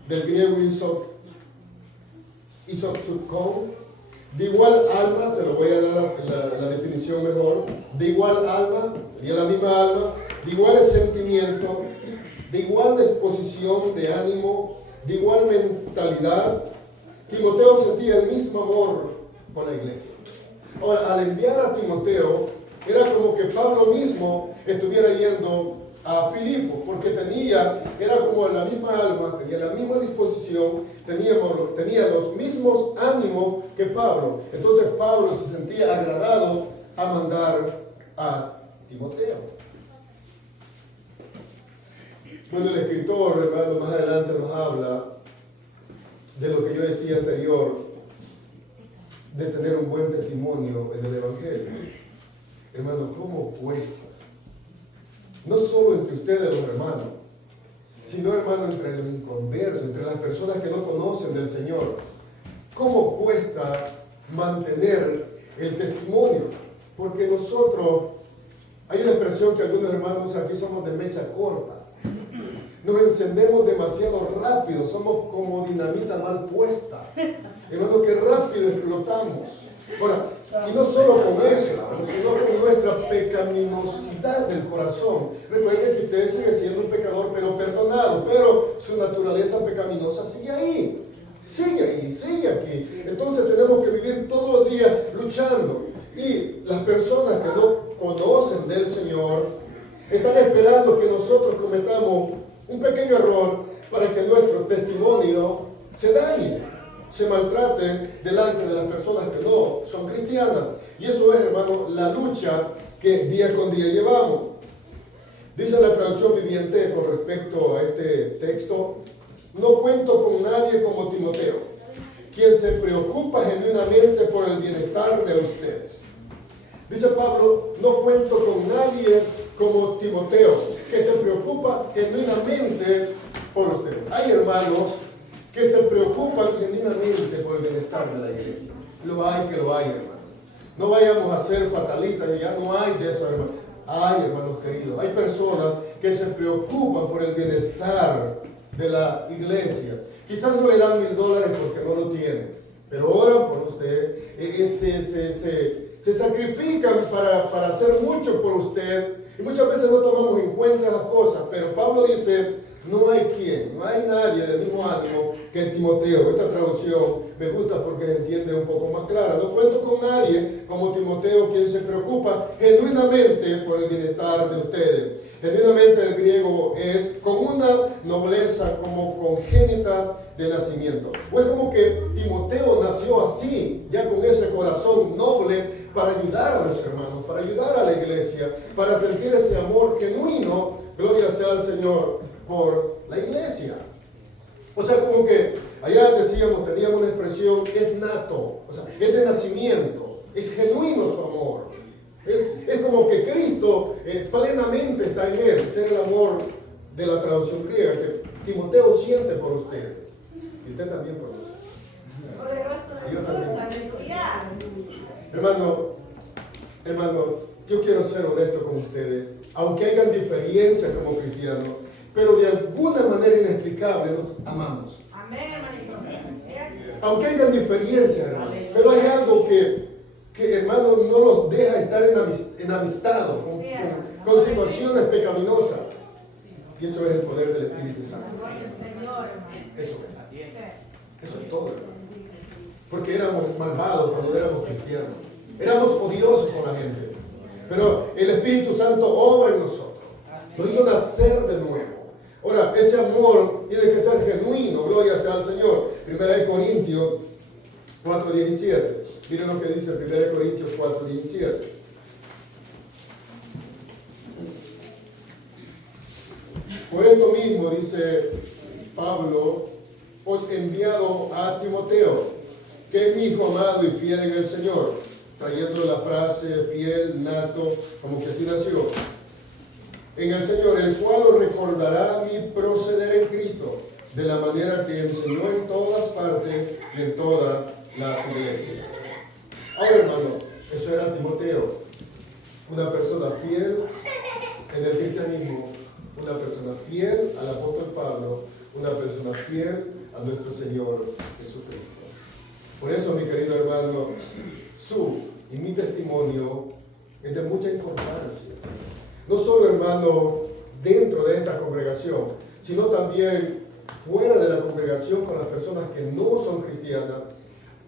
del griego isopsukon, de igual alma, se lo voy a dar la definición mejor, de igual alma, tenía la misma alma, de iguales sentimientos, de igual disposición de ánimo, de igual mentalidad. Timoteo sentía el mismo amor por la iglesia. Ahora, al enviar a Timoteo, era como que Pablo mismo estuviera yendo a Filipos, porque era como la misma alma, tenía la misma disposición, tenía los mismos ánimos que Pablo. Entonces Pablo se sentía agradado a mandar a Timoteo. Bueno, el escritor, hermano, más adelante nos habla de lo que yo decía anterior, de tener un buen testimonio en el Evangelio. Hermano, ¿cómo cuesta? No solo entre ustedes los hermanos, sino, hermano, entre los inconversos, entre las personas que no conocen del Señor. ¿Cómo cuesta mantener el testimonio? Porque nosotros, hay una expresión que algunos hermanos usan, aquí somos de mecha corta. Nos encendemos demasiado rápido, somos como dinamita mal puesta. Hermano, que rápido explotamos. Ahora, y no solo con eso, sino con nuestra pecaminosidad del corazón. Recuerden que usted sigue siendo un pecador, pero perdonado, pero su naturaleza pecaminosa sigue ahí, sigue aquí. Entonces tenemos que vivir todos los días luchando. Y las personas que no conocen del Señor están esperando que nosotros cometamos un pequeño error para que nuestro testimonio se dañe, se maltraten delante de las personas que no son cristianas. Y eso es, hermano, la lucha que día con día llevamos. Dice la traducción viviente con respecto a este texto: no cuento con nadie como Timoteo, quien se preocupa genuinamente por el bienestar de ustedes. Dice Pablo, no cuento con nadie como Timoteo, que se preocupa genuinamente por ustedes. Hay hermanos que se preocupan genuinamente por el bienestar de la iglesia. Lo hay, hermano. No vayamos a ser fatalistas, ya no hay de eso, hermano. Hay, hermanos queridos, hay personas que se preocupan por el bienestar de la iglesia. Quizás no le dan $1000 porque no lo tienen, pero oran por usted, se sacrifican para hacer mucho por usted, y muchas veces no tomamos en cuenta las cosas. Pero Pablo dice, no hay nadie del mismo ánimo que Timoteo. Esta traducción me gusta porque se entiende un poco más clara. No cuento con nadie como Timoteo, quien se preocupa genuinamente por el bienestar de ustedes. Genuinamente el griego es con una nobleza como congénita de nacimiento. O es como que Timoteo nació así, ya con ese corazón noble para ayudar a los hermanos, para ayudar a la iglesia, para sentir ese amor genuino, gloria sea al Señor, por la iglesia. O sea, como que allá decíamos, teníamos una expresión, es nato, o sea, es de nacimiento, es genuino su amor. Es como que Cristo plenamente está en él. Ese es el amor de la traducción griega que Timoteo siente por usted. Y usted también por eso. Yo también. Hermanos, yo quiero ser honesto con ustedes. Aunque hayan diferencias como cristianos, pero de alguna manera inexplicable nos amamos. Amén, hermanito. Aunque hayan diferencias, hermano, pero hay algo que hermano no los deja estar enamistados con situaciones pecaminosas. Y eso es el poder del Espíritu Santo. Eso es. Eso es todo, hermano. Porque éramos malvados cuando éramos cristianos. Éramos odiosos con la gente. Pero el Espíritu Santo obra en nosotros. Nos hizo nacer de nuevo. Ahora, ese amor tiene que ser genuino. Gloria sea al Señor. 1 Corintios 4:17. Miren lo que dice 1 Corintios 4:17. Por esto mismo, dice Pablo, os he enviado a Timoteo, que es mi hijo amado y fiel en el Señor, trayendo la frase fiel, nato, como que así nació, en el Señor, el cual os recordará mi proceder en Cristo, de la manera que enseñó en todas partes y en todas las iglesias. Ahora, hermano, eso era Timoteo, una persona fiel en el cristianismo, una persona fiel al apóstol Pablo, una persona fiel a nuestro Señor Jesucristo. Por eso, mi querido hermano, su y mi testimonio es de mucha importancia. No solo, hermano, dentro de esta congregación, sino también fuera de la congregación con las personas que no son cristianas.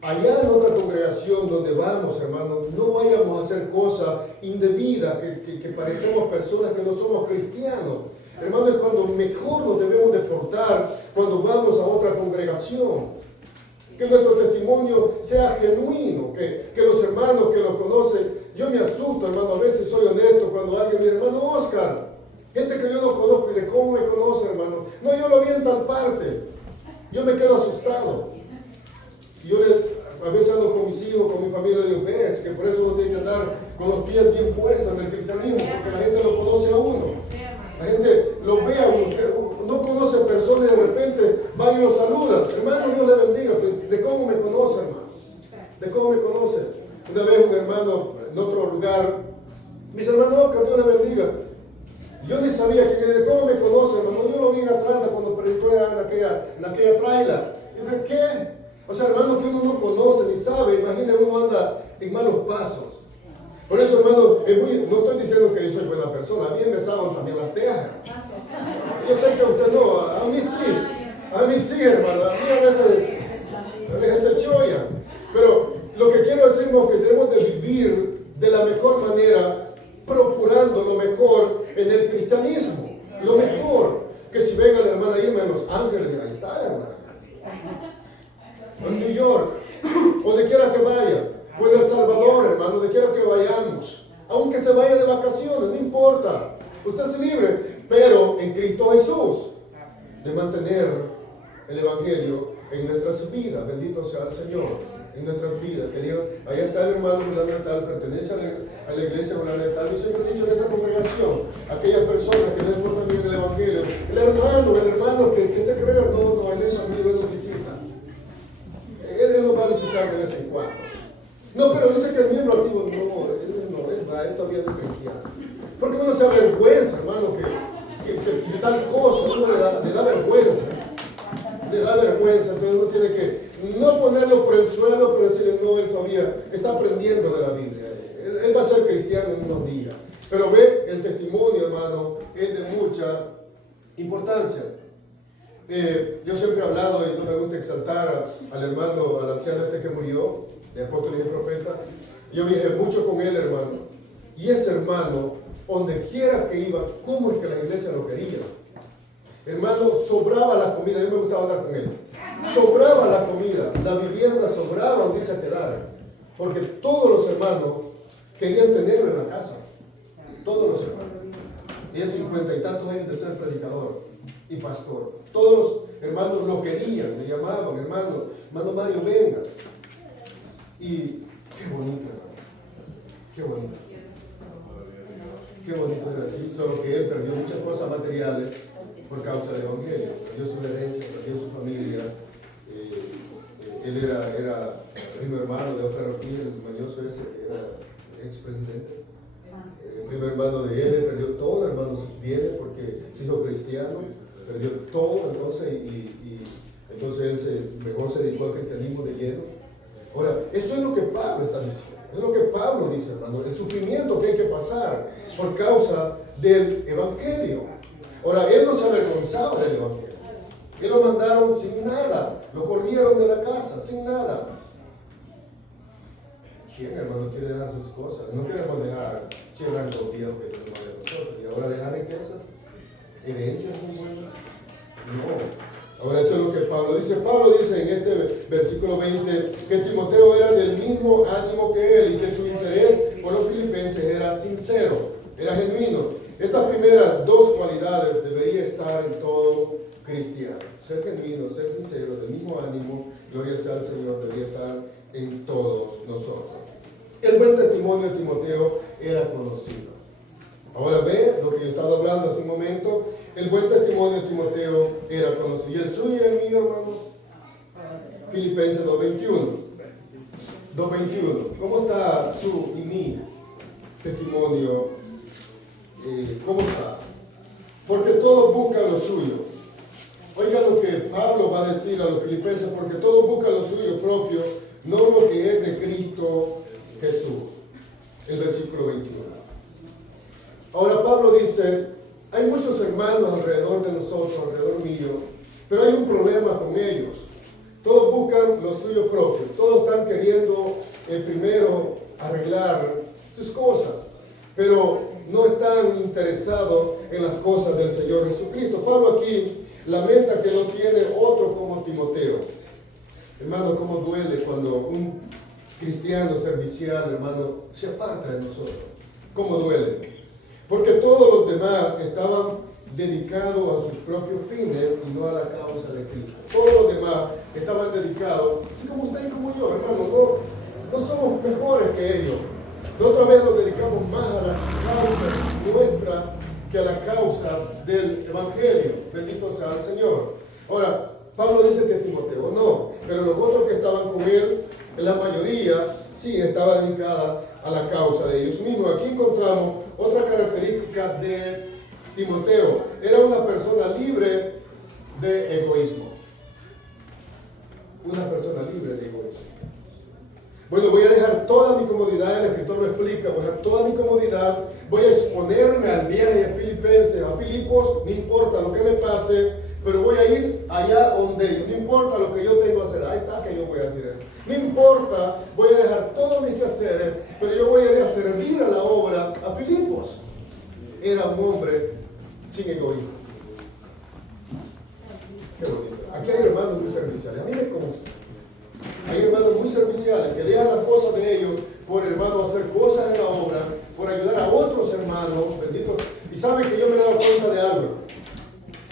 Allá en otra congregación donde vamos, hermano, no vayamos a hacer cosas indebidas, que parecemos personas que no somos cristianos. Hermano, es cuando mejor nos debemos de portar cuando vamos a otra congregación. Que nuestro testimonio sea genuino, que los hermanos que lo conocen, yo me asusto, hermano, a veces soy honesto cuando alguien me dice, hermano Oscar, gente que yo no conozco y de cómo me conoce, hermano. No, yo lo vi en tal parte. Yo me quedo asustado. Yo a veces ando con mis hijos, con mi familia, y digo, ves, que por eso uno tiene que andar con los pies bien puestos en el cristianismo, porque la gente lo conoce a uno. La gente lo ve a uno. No conoce personas y de repente van y lo saludan. Hermano, Dios le bendiga. ¿De cómo me conoce, hermano? ¿De cómo me conoce? Una vez un hermano en otro lugar, mis hermanos, que Dios le bendiga. Yo ni sabía de cómo me conoce, hermano. Yo lo vi en Atlanta cuando predicó en aquella traila. ¿Y de qué? O sea, hermano, que uno no conoce ni sabe. Imagina, uno anda en malos pasos. Por eso, hermano, no estoy diciendo que yo soy buena persona. A mí me saben también las tejas. Yo sé que usted no, a mí sí, hermano. A mí a veces se choya. Pero lo que quiero decir es que debemos de vivir de la mejor manera, procurando lo mejor en el cristianismo. Lo mejor. Que si venga la hermana Irma en Los Ángeles, diga, ahí está la hermana. O en New York, donde quiera que vaya. O en El Salvador, hermano, donde quiera que vayamos. Aunque se vaya de vacaciones, no importa. Usted es libre. Pero en Cristo Jesús, de mantener el Evangelio en nuestras vidas. Bendito sea el Señor, en nuestras vidas. Que diga, allá está el hermano fulano de tal, pertenece a la iglesia fulano de tal. Yo siempre he dicho en esta congregación, aquellas personas que no les portan bien el Evangelio, el hermano que se crea, no, él es amigo, él nos visita. Él nos va a visitar de vez en cuando. No, pero dice que el miembro activo, él todavía no es cristiano. Porque uno se avergüenza, hermano, que de tal cosa, uno le da vergüenza. Le da vergüenza, entonces uno tiene que no ponerlo por el suelo, pero decirle, no, él todavía está aprendiendo de la Biblia. Él va a ser cristiano en unos días. Pero ve, el testimonio, hermano, es de mucha importancia. Yo siempre he hablado, y no me gusta exaltar al hermano, al anciano que murió, de apóstol y de profeta. Yo viajé mucho con él, hermano. Y ese hermano, donde quiera que iba, ¿cómo es que la iglesia lo quería? Hermano, sobraba la comida. A mí me gustaba hablar con él. Sobraba la comida, la vivienda sobraba donde se quedara. Porque todos los hermanos querían tenerlo en la casa, todos los hermanos. Y en 50 y tantos años de ser predicador y pastor, todos los hermanos lo querían, le llamaban, hermano Mario, venga. Y qué bonito, hermano, qué bonito. Qué bonito era así, solo que él perdió muchas cosas materiales por causa del Evangelio. Perdió su herencia, perdió su familia. Él era primo hermano de Oscar Ortiz, el mañoso ese, que era expresidente. El primer hermano de él perdió todo, hermano, sus bienes, porque se hizo cristiano, perdió todo, entonces, entonces él mejor se dedicó al cristianismo de lleno. Ahora, eso es lo que Pablo está diciendo. Es lo que Pablo dice, hermano, el sufrimiento que hay que pasar por causa del Evangelio. Ahora, él no se avergonzaba del Evangelio. Él lo mandaron sin nada, lo corrieron de la casa, sin nada. ¿Quién, hermano, quiere dejar sus cosas? No queremos dejar 100 años viejos que tenemos de nosotros. Y ahora dejar riquezas, herencias muy buenas. No. Ahora eso es lo que Pablo dice. Pablo dice en este versículo 20 que Timoteo era del mismo ánimo que él y que su interés por los filipenses era sincero, era genuino. Estas primeras dos cualidades deberían estar en todo cristiano. Ser genuino, ser sincero, del mismo ánimo, gloria sea al Señor, debería estar en todos nosotros. El buen testimonio de Timoteo era conocido. Ahora ve lo que yo estaba hablando hace un momento. El buen testimonio de Timoteo era conocido. ¿Y el suyo y el mío, hermano? Filipenses 2:21. 2:21. ¿Cómo está su y mi testimonio? ¿Cómo está? Porque todos buscan lo suyo. Oiga lo que Pablo va a decir a los filipenses, porque todos buscan lo suyo propio, no lo que es de Cristo Jesús. El versículo 21. Ahora Pablo dice, hay muchos hermanos alrededor de nosotros, alrededor mío, pero hay un problema con ellos. Todos buscan lo suyo propio, todos están queriendo primero arreglar sus cosas, pero no están interesados en las cosas del Señor Jesucristo. Pablo aquí lamenta que no tiene otro como Timoteo. Hermano, cómo duele cuando un cristiano servicial, hermano, se aparta de nosotros. Cómo duele. Porque todos los demás estaban dedicados a sus propios fines y no a la causa de Cristo. Todos los demás estaban dedicados, así como usted y como yo, hermano, no somos mejores que ellos. Nosotros a veces nos dedicamos más a las causas nuestras que a la causa del Evangelio. Bendito sea el Señor. Ahora, Pablo dice que Timoteo no, pero los otros que estaban con él, la mayoría sí estaba dedicada a la causa de ellos mismos. Aquí encontramos otra característica de Timoteo. Era una persona libre de egoísmo. Una persona libre de egoísmo. Bueno, voy a dejar toda mi comodidad, el escritor lo explica, voy a dejar toda mi comodidad, voy a exponerme al viaje a Filipenses, a Filipos, no importa lo que me pase, pero voy a ir allá donde ellos, no importa lo que yo tengo que hacer, ahí está que yo voy a decir eso, no importa, voy a dejar todos mis quehaceres, pero yo voy a ir a servir a la obra a Filipos. Era un hombre sin egoísmo. Qué bonito. Aquí hay hermanos muy serviciales, a mí me consta. Hay hermanos muy serviciales que dejan las cosas de ellos por, hermano, hacer cosas en la obra, por ayudar a otros hermanos, benditos. Y saben que yo me he dado cuenta de algo,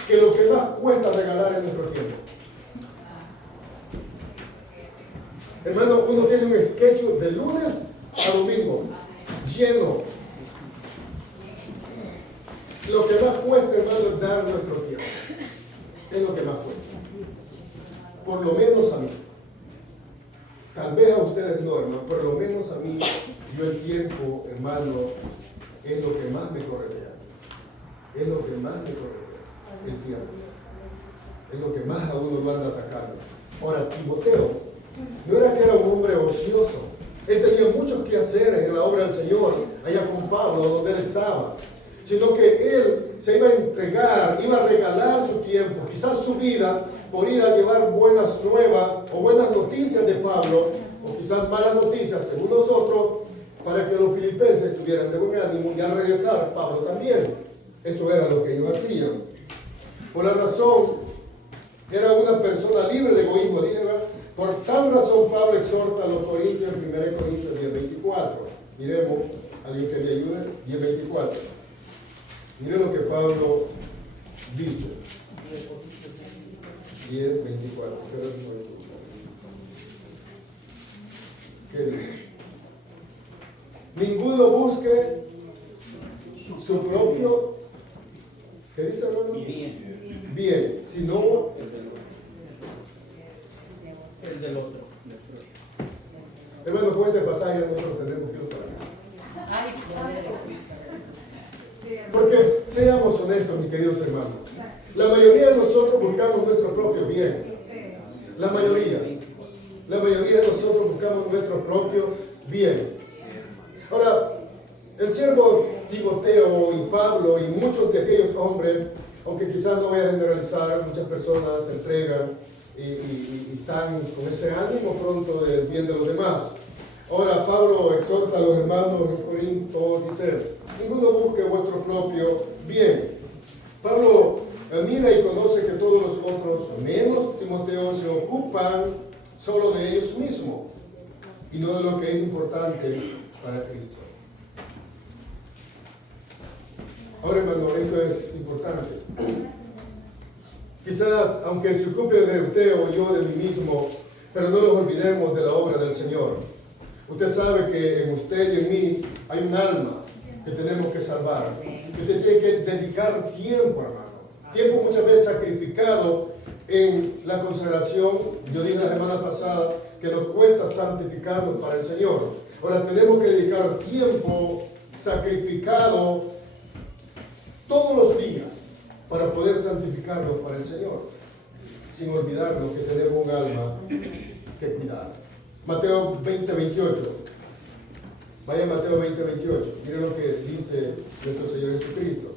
que lo que más cuesta regalar es nuestro tiempo. Hermano, uno tiene un sketch de lunes a domingo, lleno. Lo que más cuesta, hermano, es dar nuestro tiempo. Es lo que más cuesta. Por lo menos a mí. Tal vez a ustedes no, hermano, por lo menos a mí, yo el tiempo, hermano, es lo que más me corretea. Es lo que más me corretea, el tiempo. Es lo que más a uno lo anda atacando. Ahora, Timoteo, no era que era un hombre ocioso. Él tenía mucho que hacer en la obra del Señor, allá con Pablo, donde él estaba. Sino que él se iba a entregar, iba a regalar su tiempo, quizás su vida, por ir a llevar buenas nuevas o buenas noticias de Pablo, o quizás malas noticias según nosotros, para que los filipenses estuvieran de buen ánimo y al regresar Pablo también. Eso era lo que ellos hacían. Por la razón, era una persona libre de egoísmo. Dije, por tal razón Pablo exhorta a los corintios en 1 Corintios 10:24. Miremos, alguien que me ayude, 10:24. Mire lo que Pablo dice. 10:24. ¿Qué dice? Ninguno busque su propio, ¿qué dice, hermano? Bien, sino El del otro. hermano, con este pasaje nosotros tenemos que ir para casa. Porque seamos honestos, mis queridos hermanos, la mayoría de nosotros buscamos nuestro propio bien. La mayoría de nosotros buscamos nuestro propio bien. Ahora, el siervo Timoteo y Pablo y muchos de aquellos hombres, aunque quizás no voy a generalizar, muchas personas se entregan y están con ese ánimo pronto del bien de los demás. Ahora Pablo exhorta a los hermanos en Corinto, dice, ninguno busque vuestro propio bien. Pablo mira y conoce que todos los otros, menos Timoteo, se ocupan solo de ellos mismos y no de lo que es importante para Cristo. Ahora, hermano, esto es importante. Quizás, aunque se ocupe de usted o yo de mí mismo, pero no nos olvidemos de la obra del Señor. Usted sabe que en usted y en mí hay un alma que tenemos que salvar. Y usted tiene que dedicar tiempo, hermano. Tiempo muchas veces sacrificado en la consagración. Yo dije la semana pasada que nos cuesta santificarnos para el Señor. Ahora tenemos que dedicar tiempo sacrificado todos los días para poder santificarnos para el Señor, sin olvidarnos que tenemos un alma que cuidar. Mateo 20:28. Vaya a Mateo 20:28. Mire lo que dice nuestro Señor Jesucristo.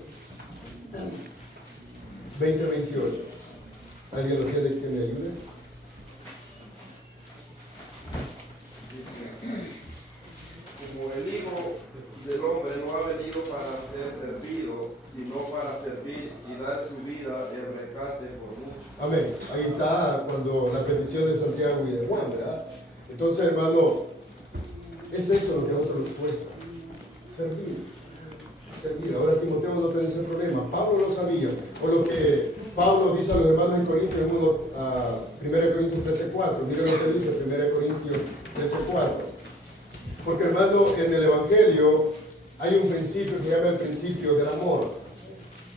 20:28. ¿Alguien lo tiene que me ayude? Como el Hijo del Hombre no ha venido para ser servido, sino para servir y dar su vida en rescate por muchos. Amén. Ahí está cuando la petición de Santiago y de Juan, ¿verdad? Entonces, hermano, es eso lo que a otros les cuesta. Servir. Ahora Timoteo no tiene ese problema. Pablo lo sabía. O lo que Pablo dice a los hermanos en Corintios, en 1 Corintios 13:4. Miren lo que dice 1 Corintios 13:4. Porque, hermano, en el Evangelio hay un principio que se llama el principio del amor.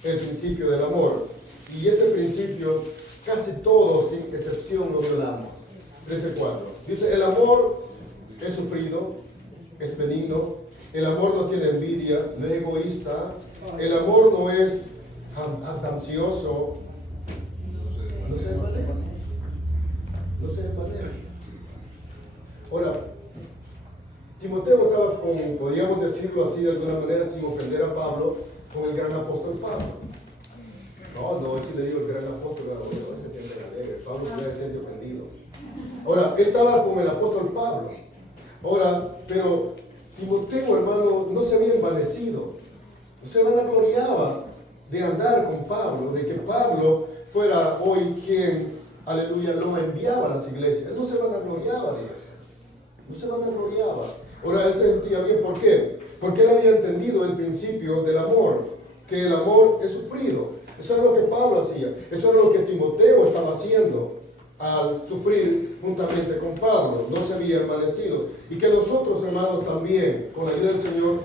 El principio del amor. Y ese principio, casi todos, sin excepción, lo violamos. 13:4. Dice, el amor es sufrido, es benigno. El amor no tiene envidia, no es egoísta. El amor no es ansioso. No se desvanece. No se desvanece. Ahora, Timoteo estaba con, podríamos decirlo así de alguna manera, sin ofender a Pablo, con el gran apóstol Pablo. No, si le digo el gran apóstol, se siente alegre. Pablo puede ser ofendido. Ahora, él estaba con el apóstol Pablo. Ahora, pero Timoteo, hermano, no se había envanecido. No se vanagloriaba de andar con Pablo, de que Pablo fuera hoy quien, aleluya, lo enviaba a las iglesias. Él no se vanagloriaba de eso. No se vanagloriaba. Ahora, él se sentía bien. ¿Por qué? Porque él había entendido el principio del amor, que el amor es sufrido. Eso era lo que Pablo hacía. Eso era lo que Timoteo estaba haciendo al sufrir juntamente con Pablo. No se había envanecido. Y que nosotros, hermanos, también, con la ayuda del Señor,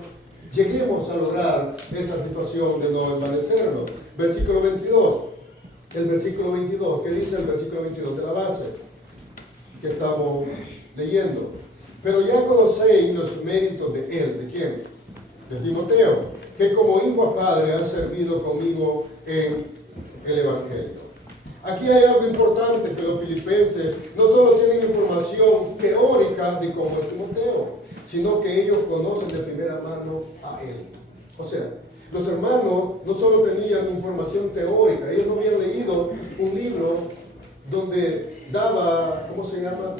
lleguemos a lograr esa situación de no envanecernos. Versículo 22. El versículo 22. ¿Qué dice el versículo 22 de la base que estamos leyendo? Pero ya conocéis los méritos de él. ¿De quién? De Timoteo, que como hijo a padre ha servido conmigo en el Evangelio. Aquí hay algo importante, que los filipenses no solo tienen información teórica de cómo es Timoteo, sino que ellos conocen de primera mano a él. O sea, los hermanos no solo tenían información teórica, ellos no habían leído un libro donde daba, ¿cómo se llama?,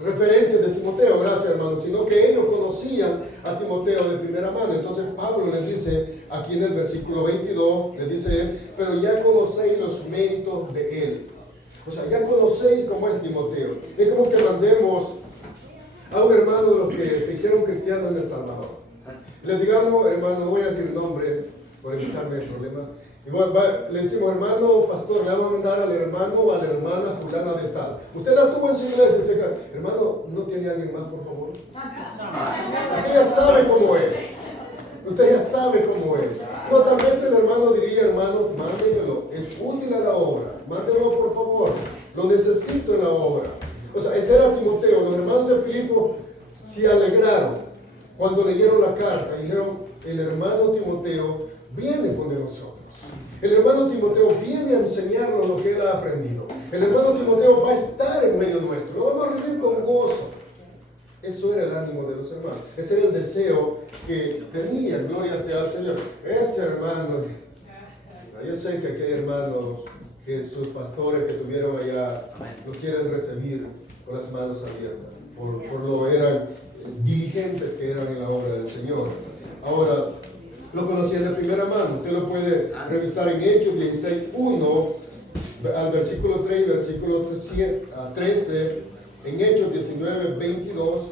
referencias de Timoteo, gracias hermano, sino que ellos conocían a Timoteo de primera mano. Entonces Pablo les dice aquí en el versículo 22, les dice, pero ya conocéis los méritos de él. O sea, ya conocéis cómo es Timoteo. Es como que mandemos a un hermano de los que se hicieron cristianos en El Salvador. Le digamos, hermano, no voy a decir el nombre por evitarme el problema. Le decimos, hermano pastor, le vamos a mandar al hermano o a la hermana fulana de tal. Usted la tuvo en su iglesia. Usted, hermano, ¿no tiene alguien más, por favor? Usted ya sabe cómo es. Usted ya sabe cómo es. No, tal vez el hermano diría, hermano, mándemelo. Es útil a la obra. Mándemelo, por favor. Lo necesito en la obra. O sea, ese era Timoteo. Los hermanos de Filipo se alegraron cuando leyeron la carta. Dijeron, el hermano Timoteo viene con nosotros. El hermano Timoteo viene a enseñarnos lo que él ha aprendido. El hermano Timoteo va a estar en medio nuestro. Lo vamos a recibir con gozo. Eso era el ánimo de los hermanos. Ese era el deseo que tenían. Gloria sea al Señor. Ese hermano. Yo sé que aquel hermano, que sus pastores que tuvieron allá, lo quieren recibir con las manos abiertas. Por lo eran diligentes que eran en la obra del Señor. Ahora, lo conocían de primera mano. Usted lo puede revisar en Hechos 16:1 al versículo 3, versículo 13, en Hechos 19:22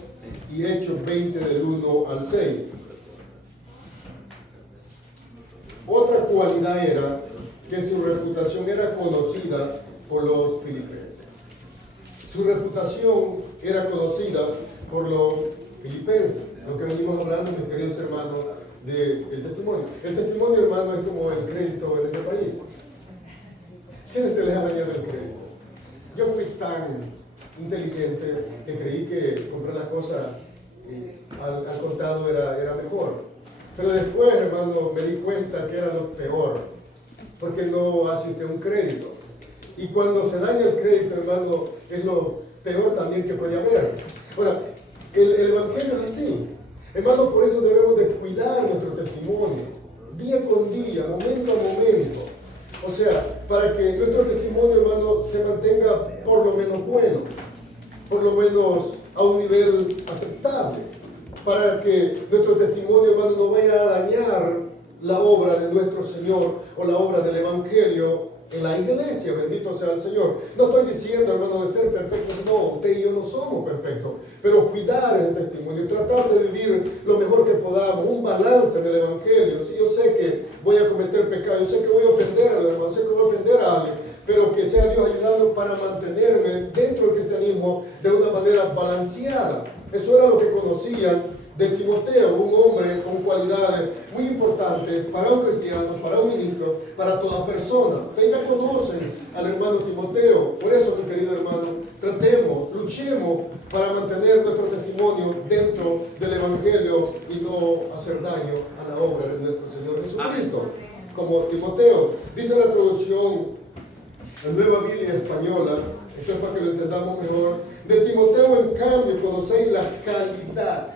y Hechos 20 del 1 al 6. Otra cualidad era que su reputación era conocida por los filipenses. Su reputación era conocida por los filipenses. Lo que venimos hablando, mis queridos hermanos, del testimonio. El testimonio, hermano, es como el crédito en este país. ¿Quiénes se les ha dañado el crédito? Yo fui tan inteligente que creí que comprar las cosas al contado era mejor. Pero después, hermano, me di cuenta que era lo peor, porque no hace usted un crédito. Y cuando se daña el crédito, hermano, es lo peor también que puede haber. Ahora, el evangelio es así. Hermano, por eso debemos de cuidar nuestro testimonio, día con día, momento a momento. O sea, para que nuestro testimonio, hermano, se mantenga por lo menos bueno, por lo menos a un nivel aceptable, para que nuestro testimonio, hermano, no vaya a dañar la obra de nuestro Señor o la obra del Evangelio en la iglesia. Bendito sea el Señor. No estoy diciendo, hermano, de ser perfectos. No, usted y yo no somos perfectos. Pero cuidar el testimonio, tratar de vivir lo mejor que podamos, un balance en el Evangelio. Si yo sé que voy a cometer pecado, yo sé que voy a ofender a los hermanos, sé que voy a ofender a alguien, pero que sea Dios ayudando para mantenerme dentro del cristianismo de una manera balanceada. Eso era lo que conocían de Timoteo, un hombre con cualidades muy importantes para un cristiano, para un ministro, para toda persona. Ustedes ya conocen al hermano Timoteo. Por eso, mi querido hermano, tratemos, luchemos para mantener nuestro testimonio dentro del Evangelio y no hacer daño a la obra de nuestro Señor Jesucristo. Como Timoteo, dice la traducción, la Nueva Biblia Española, esto es para que lo entendamos mejor. De Timoteo, en cambio, conocéis la calidad.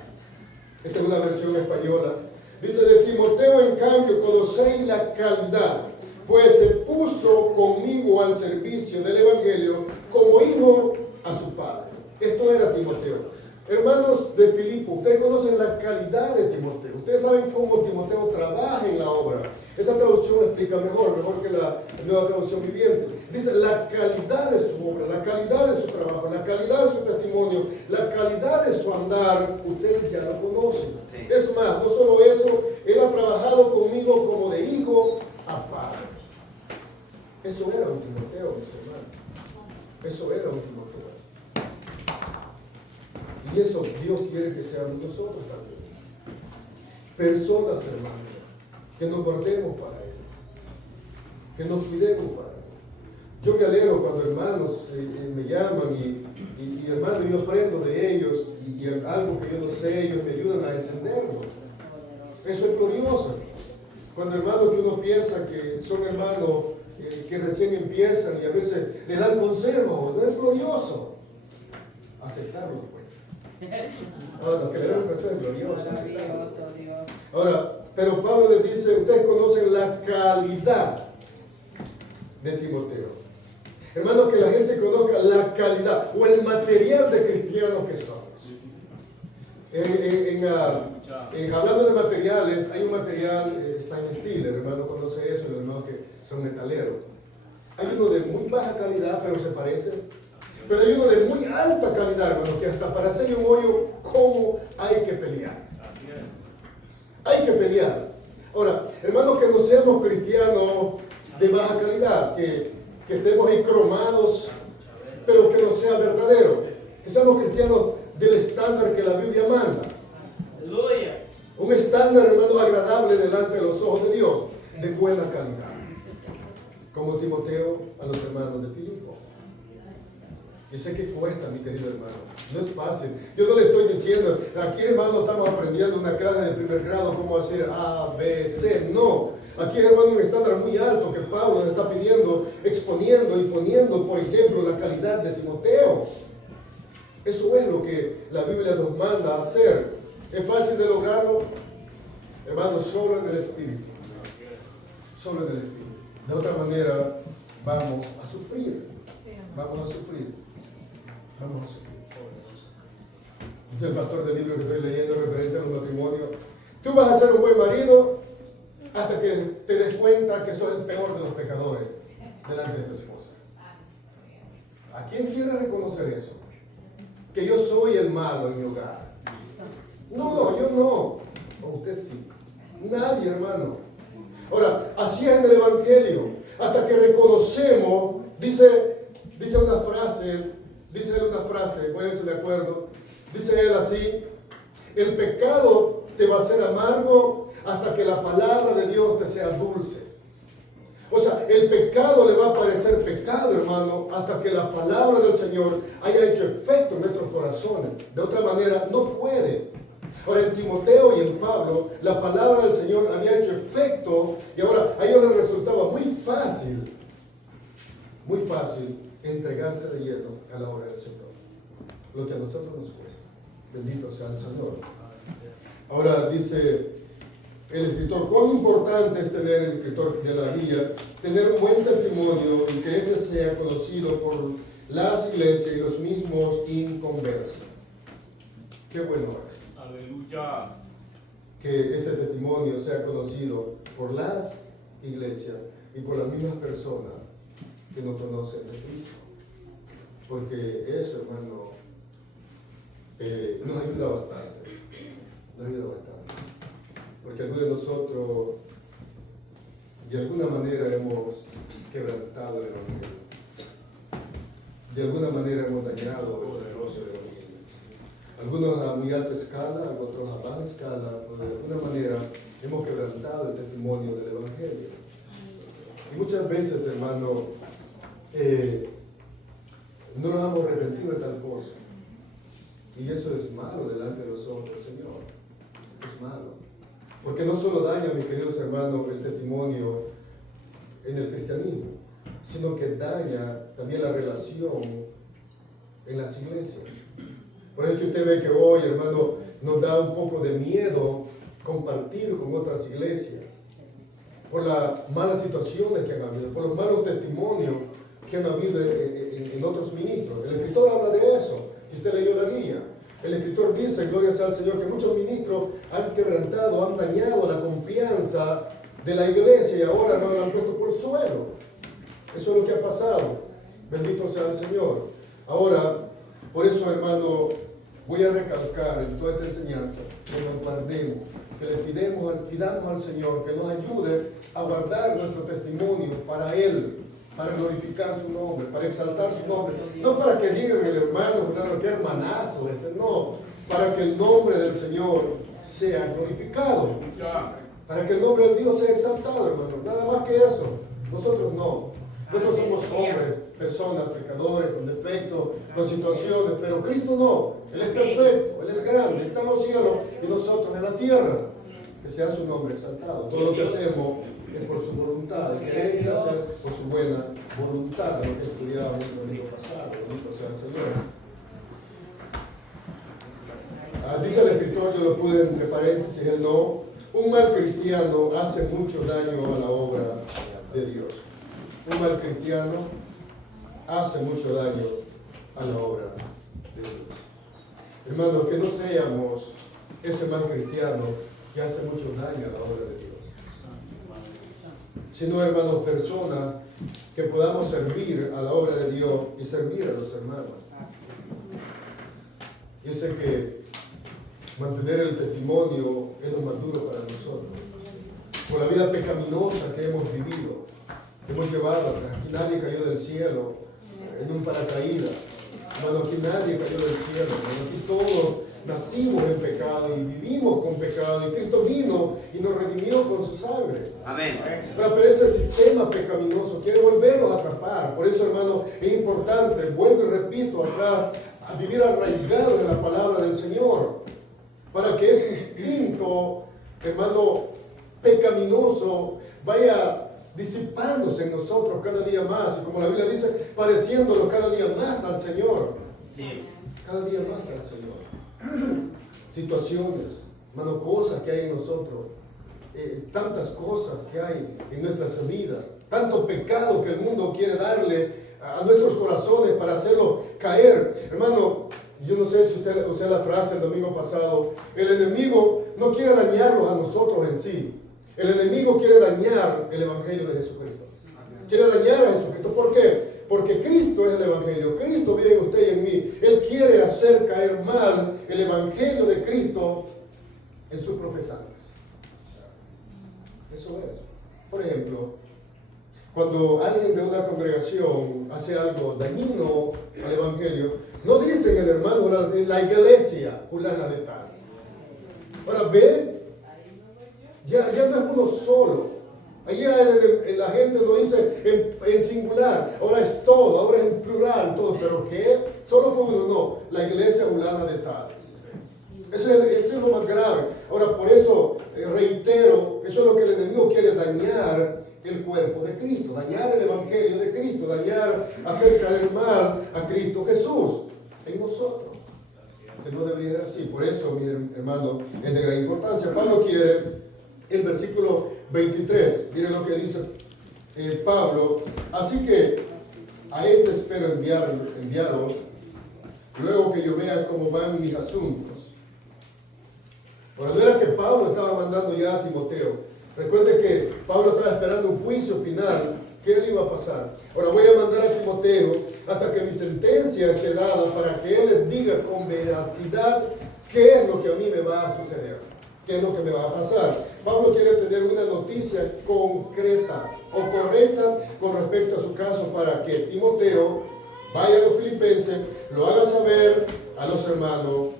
Esta es una versión española. Dice, de Timoteo, en cambio, conocéis la calidad, pues se puso conmigo al servicio del Evangelio como hijo a su padre. Esto era Timoteo. Hermanos de Filipo, ustedes conocen la calidad de Timoteo. Ustedes saben cómo Timoteo trabaja en la obra. Esta traducción lo explica mejor que la nueva traducción viviente. Dice la calidad de su obra, la calidad de su trabajo, la calidad de su testimonio, la calidad de su andar. Ustedes ya lo conocen. Es más, no solo eso, él ha trabajado conmigo como de hijo a padre. Eso era un Timoteo, mis hermanos. Eso era un Timoteo. Y eso Dios quiere que seamos nosotros también. Personas, hermanos, que nos guardemos para Él, que nos cuidemos para Él. Yo me alegro cuando hermanos me llaman y hermanos, yo aprendo de ellos y algo que yo no sé, ellos me ayudan a entenderlo. Eso es glorioso. Cuando hermanos que uno piensa que son hermanos que recién empiezan y a veces le dan consejos, no es glorioso. Aceptarlo, pues. No, que le den un consejo es glorioso. Ahora, pero Pablo les dice, ustedes conocen la calidad de Timoteo. Hermanos, que la gente conozca la calidad o el material de cristianos que somos. Hablando de materiales, hay un material stainless steel, el hermano conoce eso, los hermanos que son metaleros. Hay uno de muy baja calidad, pero se parece. Pero hay uno de muy alta calidad, hermano, que hasta para hacerle un hoyo, ¿cómo hay que pelear? Hay que pelear. Ahora, hermanos, que no seamos cristianos de baja calidad, que estemos ahí cromados, pero que no sea verdadero. Que seamos cristianos del estándar que la Biblia manda. Aleluya. Un estándar, hermano, agradable delante de los ojos de Dios, de buena calidad. Como Timoteo a los hermanos de Filipo. Yo sé que cuesta, mi querido hermano. No es fácil. Yo no le estoy diciendo, aquí, hermano, estamos aprendiendo una clase de primer grado, cómo hacer A, B, C. No. Aquí, hermano, un estándar muy alto que Pablo nos está pidiendo, exponiendo y poniendo, por ejemplo, la calidad de Timoteo. Eso es lo que la Biblia nos manda a hacer. ¿Es fácil de lograrlo? Hermano, solo en el Espíritu. Solo en el Espíritu. De otra manera, vamos a sufrir. Vamos a sufrir. Vamos a sufrir. Dice el pastor del libro que estoy leyendo referente a los matrimonios. Tú vas a ser un buen marido hasta que te des cuenta que sos el peor de los pecadores delante de tu esposa. ¿A quién quiere reconocer eso? Que yo soy el malo en mi hogar. No, yo no. O usted sí. Nadie, hermano. Ahora, así es en el Evangelio. Hasta que reconocemos, dice una frase, pónganse de acuerdo. Dice él así: el pecado te va a ser amargo hasta que la palabra de Dios te sea dulce. O sea, el pecado le va a parecer pecado, hermano, hasta que la palabra del Señor haya hecho efecto en nuestros corazones. De otra manera, no puede. Ahora, en Timoteo y en Pablo, la palabra del Señor había hecho efecto y ahora a ellos les resultaba muy fácil entregarse de lleno a la obra del Señor. Lo que a nosotros nos cuesta. Bendito sea el Señor. Ahora dice el escritor, cuán importante es tener, el escritor de la guía, tener un buen testimonio y que éste sea conocido por las iglesias y los mismos inconversos. Qué bueno es. Aleluya. Que ese testimonio sea conocido por las iglesias y por las mismas personas que no conocen de Cristo. Porque eso, hermano, nos ayuda bastante. Nos ayuda bastante. Porque algunos de nosotros, de alguna manera, hemos quebrantado el Evangelio. De alguna manera hemos dañado el negocio del Evangelio. Algunos a muy alta escala, otros a baja escala, pero de alguna manera hemos quebrantado el testimonio del Evangelio. Y muchas veces, hermano, no nos hemos arrepentido de tal cosa. Y eso es malo delante de los ojos del Señor. Es malo. Porque no solo daña, mis queridos hermanos, el testimonio en el cristianismo, sino que daña también la relación en las iglesias. Por eso que usted ve que hoy, hermano, nos da un poco de miedo compartir con otras iglesias por las malas situaciones que han habido, por los malos testimonios que han habido en otros ministros. El escritor habla de eso, y usted leyó la guía. El escritor dice, gloria sea al Señor, que muchos ministros han quebrantado, han dañado la confianza de la iglesia y ahora nos la han puesto por el suelo. Eso es lo que ha pasado. Bendito sea el Señor. Ahora, por eso, hermano, voy a recalcar en toda esta enseñanza que nos guardemos, que le pidamos al Señor que nos ayude a guardar nuestro testimonio para Él, para glorificar su nombre, para exaltar su nombre. No para que digan el hermano, qué hermanazo, no, para que el nombre del Señor sea glorificado, para que el nombre de Dios sea exaltado, hermano. Nada más que eso. Nosotros no. Nosotros somos hombres, personas, pecadores, con defectos, con situaciones, pero Cristo no. Él es perfecto, Él es grande, Él está en los cielos y nosotros en la tierra. Que sea su nombre exaltado. Todo lo que hacemos es por su voluntad, el querer y hacer por su buena voluntad, de lo que estudiábamos el domingo pasado. Bendito sea el Señor. Dice el escritor, yo lo puse entre paréntesis, él no, un mal cristiano hace mucho daño a la obra de Dios. Un mal cristiano hace mucho daño a la obra de Dios. Hermanos, que no seamos ese mal cristiano que hace mucho daño a la obra de Dios. sino, hermanos, personas que podamos servir a la obra de Dios y servir a los hermanos. Yo sé que mantener el testimonio es lo más duro para nosotros. Por la vida pecaminosa que hemos vivido, hemos llevado, aquí nadie cayó del cielo en un paracaídas. Hermano, aquí nadie cayó del cielo. Hermano, aquí todos nacimos en pecado y vivimos con pecado. Y Cristo vino y nos redimió con su sangre. Amén. Pero ese sistema pecaminoso quiere volverlos a atrapar. Por eso, hermano, es importante, vuelvo y repito, acá, a vivir arraigados en la palabra del Señor. Para que ese instinto, hermano, pecaminoso vaya disipándose en nosotros cada día más. Y como la Biblia dice, pareciéndolo cada día más al Señor. Cada día más al Señor. Situaciones, hermano, cosas que hay en nosotros. Tantas cosas que hay en nuestras vidas. Tanto pecado que el mundo quiere darle a nuestros corazones para hacerlo caer. Hermano, yo no sé si usted usó la frase el domingo pasado. El enemigo no quiere dañarnos a nosotros en sí. El enemigo quiere dañar el Evangelio de Jesucristo. Quiere dañar a Jesucristo. ¿Por qué? Porque Cristo es el Evangelio. Cristo vive en usted y en mí. Él quiere hacer caer mal el Evangelio de Cristo en sus profesantes. Eso es. Por ejemplo, cuando alguien de una congregación hace algo dañino al Evangelio, no dicen el hermano, la iglesia fulana de tal. Ahora ve, ya no es uno solo. Allá la gente lo dice en singular, ahora es todo, ahora es en plural, todo. ¿Pero qué? Solo fue uno, no, la iglesia fulana de tal. Ese es lo más grave. Ahora, por eso reitero, eso es lo que el enemigo quiere, dañar el cuerpo de Cristo, dañar el Evangelio de Cristo, dañar, hacer caer mal a Cristo Jesús en nosotros. Que no debería ser así. Por eso, mi hermano, es de gran importancia. Pablo quiere, el versículo 23, miren lo que dice Pablo. Así que a este espero enviaros, luego que yo vea cómo van mis asuntos. Ahora, no era que Pablo estaba mandando ya a Timoteo. Recuerde que Pablo estaba esperando un juicio final. ¿Qué le iba a pasar? Ahora voy a mandar a Timoteo hasta que mi sentencia esté dada para que él les diga con veracidad qué es lo que a mí me va a suceder. ¿Qué es lo que me va a pasar? Pablo quiere tener una noticia concreta o correcta con respecto a su caso para que Timoteo vaya a los filipenses, lo haga saber a los hermanos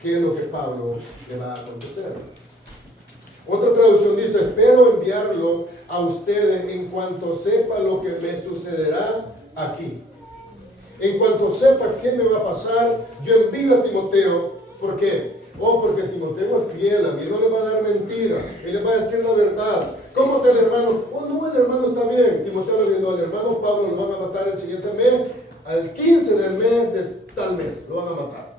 qué es lo que Pablo le va a acontecer. Otra traducción dice, espero enviarlo a ustedes en cuanto sepa lo que me sucederá aquí. En cuanto sepa qué me va a pasar, yo envío a Timoteo. ¿Por qué? Porque Timoteo es fiel a mí, no le va a dar mentira, él le va a decir la verdad. ¿Cómo está el hermano? No, el hermano está bien. Timoteo le dice, no, el hermano Pablo lo van a matar el siguiente mes, al 15 del mes de tal mes, lo van a matar.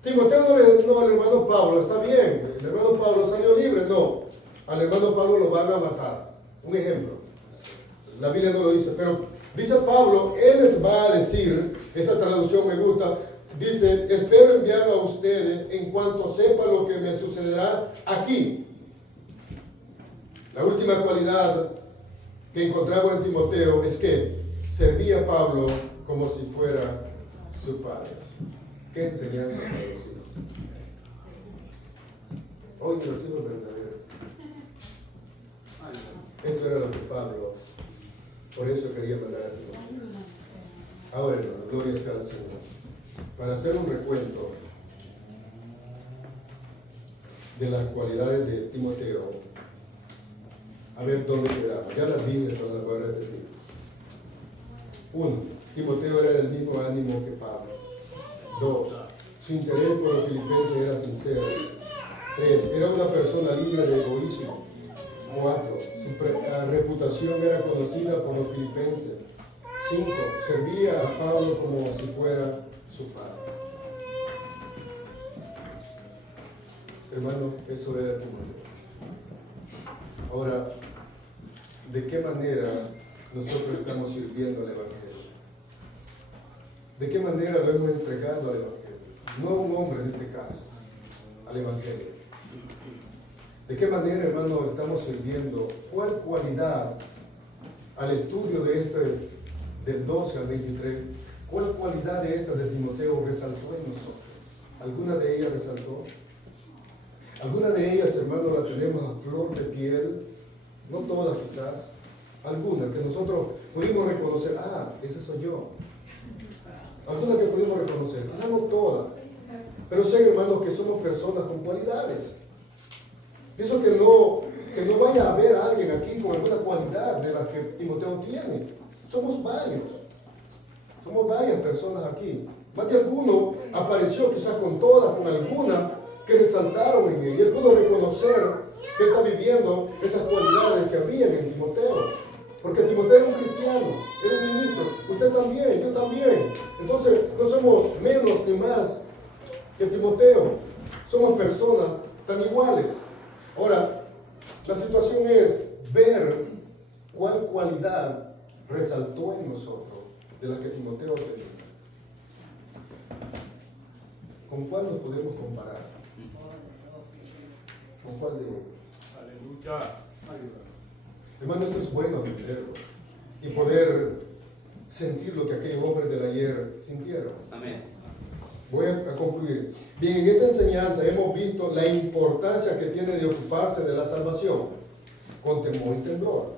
Timoteo no, el hermano Pablo está bien, el hermano Pablo salió libre, no, al hermano Pablo lo van a matar. Un ejemplo, la Biblia no lo dice, pero dice Pablo, él les va a decir, esta traducción me gusta, dice, espero enviarlo a ustedes en cuanto sepa lo que me sucederá aquí. La última cualidad que encontramos en Timoteo es que servía a Pabblo como si fuera su padre. ¿Qué enseñanza para los hijos? Hoy los hijos verdaderos. Esto era lo que Pablo, por eso quería mandar a Timoteo. Ahora, hermano, gloria sea al Señor. Para hacer un recuento de las cualidades de Timoteo, a ver dónde quedamos. Ya las dije, pero las voy a repetir. 1. Timoteo era del mismo ánimo que Pablo. 2. Su interés por los filipenses era sincero. 3. Era una persona libre de egoísmo. 4. Su reputación era conocida por los filipenses. 5. Servía a Pablo como si fuera su padre. Hermano, eso era Timoteo. Ahora, ¿de qué manera nosotros estamos sirviendo al Evangelio? ¿De qué manera lo hemos entregado al Evangelio? No a un hombre en este caso, al Evangelio. ¿De qué manera, hermano, estamos sirviendo? ¿Cuál cualidad al estudio de del 12 al 23, cuál cualidad de esta de Timoteo resaltó en nosotros? ¿Alguna de ellas resaltó? Alguna de ellas, hermano, la tenemos a flor de piel, no todas quizás, algunas que nosotros pudimos reconocer, ese soy yo. Algunas que pudimos reconocer, quizás no todas, pero sé, hermanos, que somos personas con cualidades. Pienso que no vaya a haber alguien aquí con alguna cualidad de las que Timoteo tiene. Somos varias personas aquí. Más de alguno apareció quizás con todas, con alguna que resaltaron en él. Y él pudo reconocer que él está viviendo esas cualidades que habían en Timoteo. Porque Timoteo era un cristiano, era un ministro. Usted también, yo también. Entonces no somos menos ni más que Timoteo. Somos personas tan iguales. Ahora, la situación es ver cuál cualidad resaltó en nosotros de la que Timoteo tenía. ¿Con cuál nos podemos comparar? ¿Con cuál de ellos? Aleluya. Hermano, esto es bueno aprenderlo y poder sentir lo que aquellos hombres del ayer sintieron. Amén. Voy a concluir. Bien, en esta enseñanza hemos visto la importancia que tiene de ocuparse de la salvación con temor y temblor.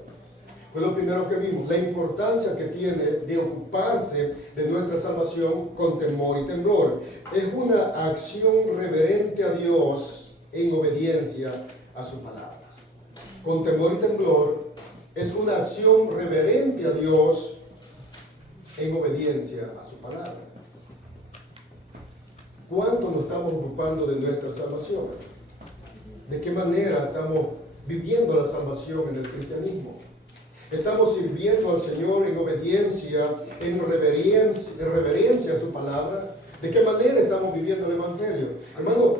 Fue lo primero que vimos, la importancia que tiene de ocuparse de nuestra salvación con temor y temblor. Es una acción reverente a Dios en obediencia a su palabra. Con temor y temblor es una acción reverente a Dios en obediencia a su palabra. ¿Cuánto nos estamos ocupando de nuestra salvación? ¿De qué manera estamos viviendo la salvación en el cristianismo? ¿Estamos sirviendo al Señor en obediencia, en reverencia a su palabra? ¿De qué manera estamos viviendo el Evangelio? Hermano,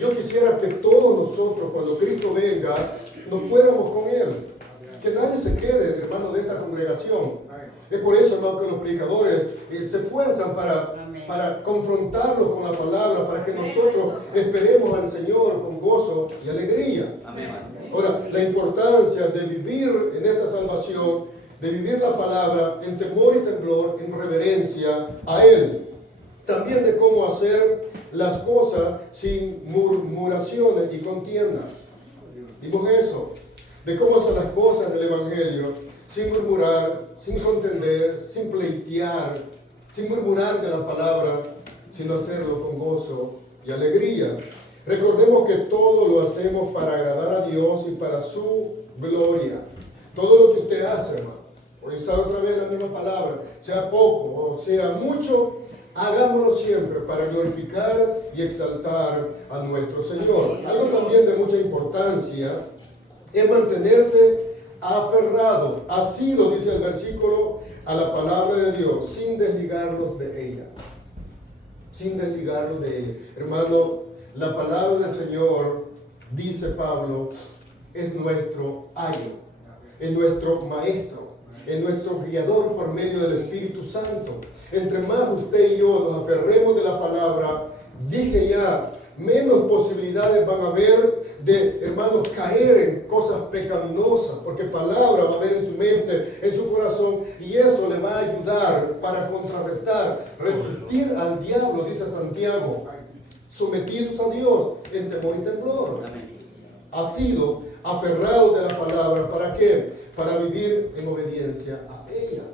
yo quisiera que todos nosotros, cuando Cristo venga, nos fuéramos con Él. Que nadie se quede, hermano, de esta congregación. Es por eso, hermano, que los predicadores se esfuerzan para confrontarlos con la palabra, para que nosotros esperemos al Señor con gozo y alegría. Amén. Ahora, la importancia de vivir en esta salvación, de vivir la palabra en temor y temblor, en reverencia a Él. También de cómo hacer las cosas sin murmuraciones y contiendas. Vimos eso, de cómo hacer las cosas en el Evangelio sin murmurar, sin contender, sin pleitear, sin murmurar de la palabra, sino hacerlo con gozo y alegría. Recordemos que todo lo hacemos para agradar a Dios y para su gloria. Todo lo que usted hace, hermano, voy a usar otra vez la misma palabra, sea poco o sea mucho, hagámoslo siempre para glorificar y exaltar a nuestro Señor. Algo también de mucha importancia es mantenerse aferrado, asido, dice el versículo, a la palabra de Dios, sin desligarnos de ella. Sin desligarnos de ella. Hermano, la palabra del Señor, dice Pablo, es nuestro ayo, es nuestro maestro, es nuestro guiador por medio del Espíritu Santo. Entre más usted y yo nos aferremos de la palabra, dije ya, menos posibilidades van a haber de, hermanos, caer en cosas pecaminosas, porque palabra va a haber en su mente, en su corazón, y eso le va a ayudar para contrarrestar, resistir al diablo, dice Santiago, sometidos a Dios en temor y temblor. Ha sido aferrado de la palabra, ¿para qué? Para vivir en obediencia a ella.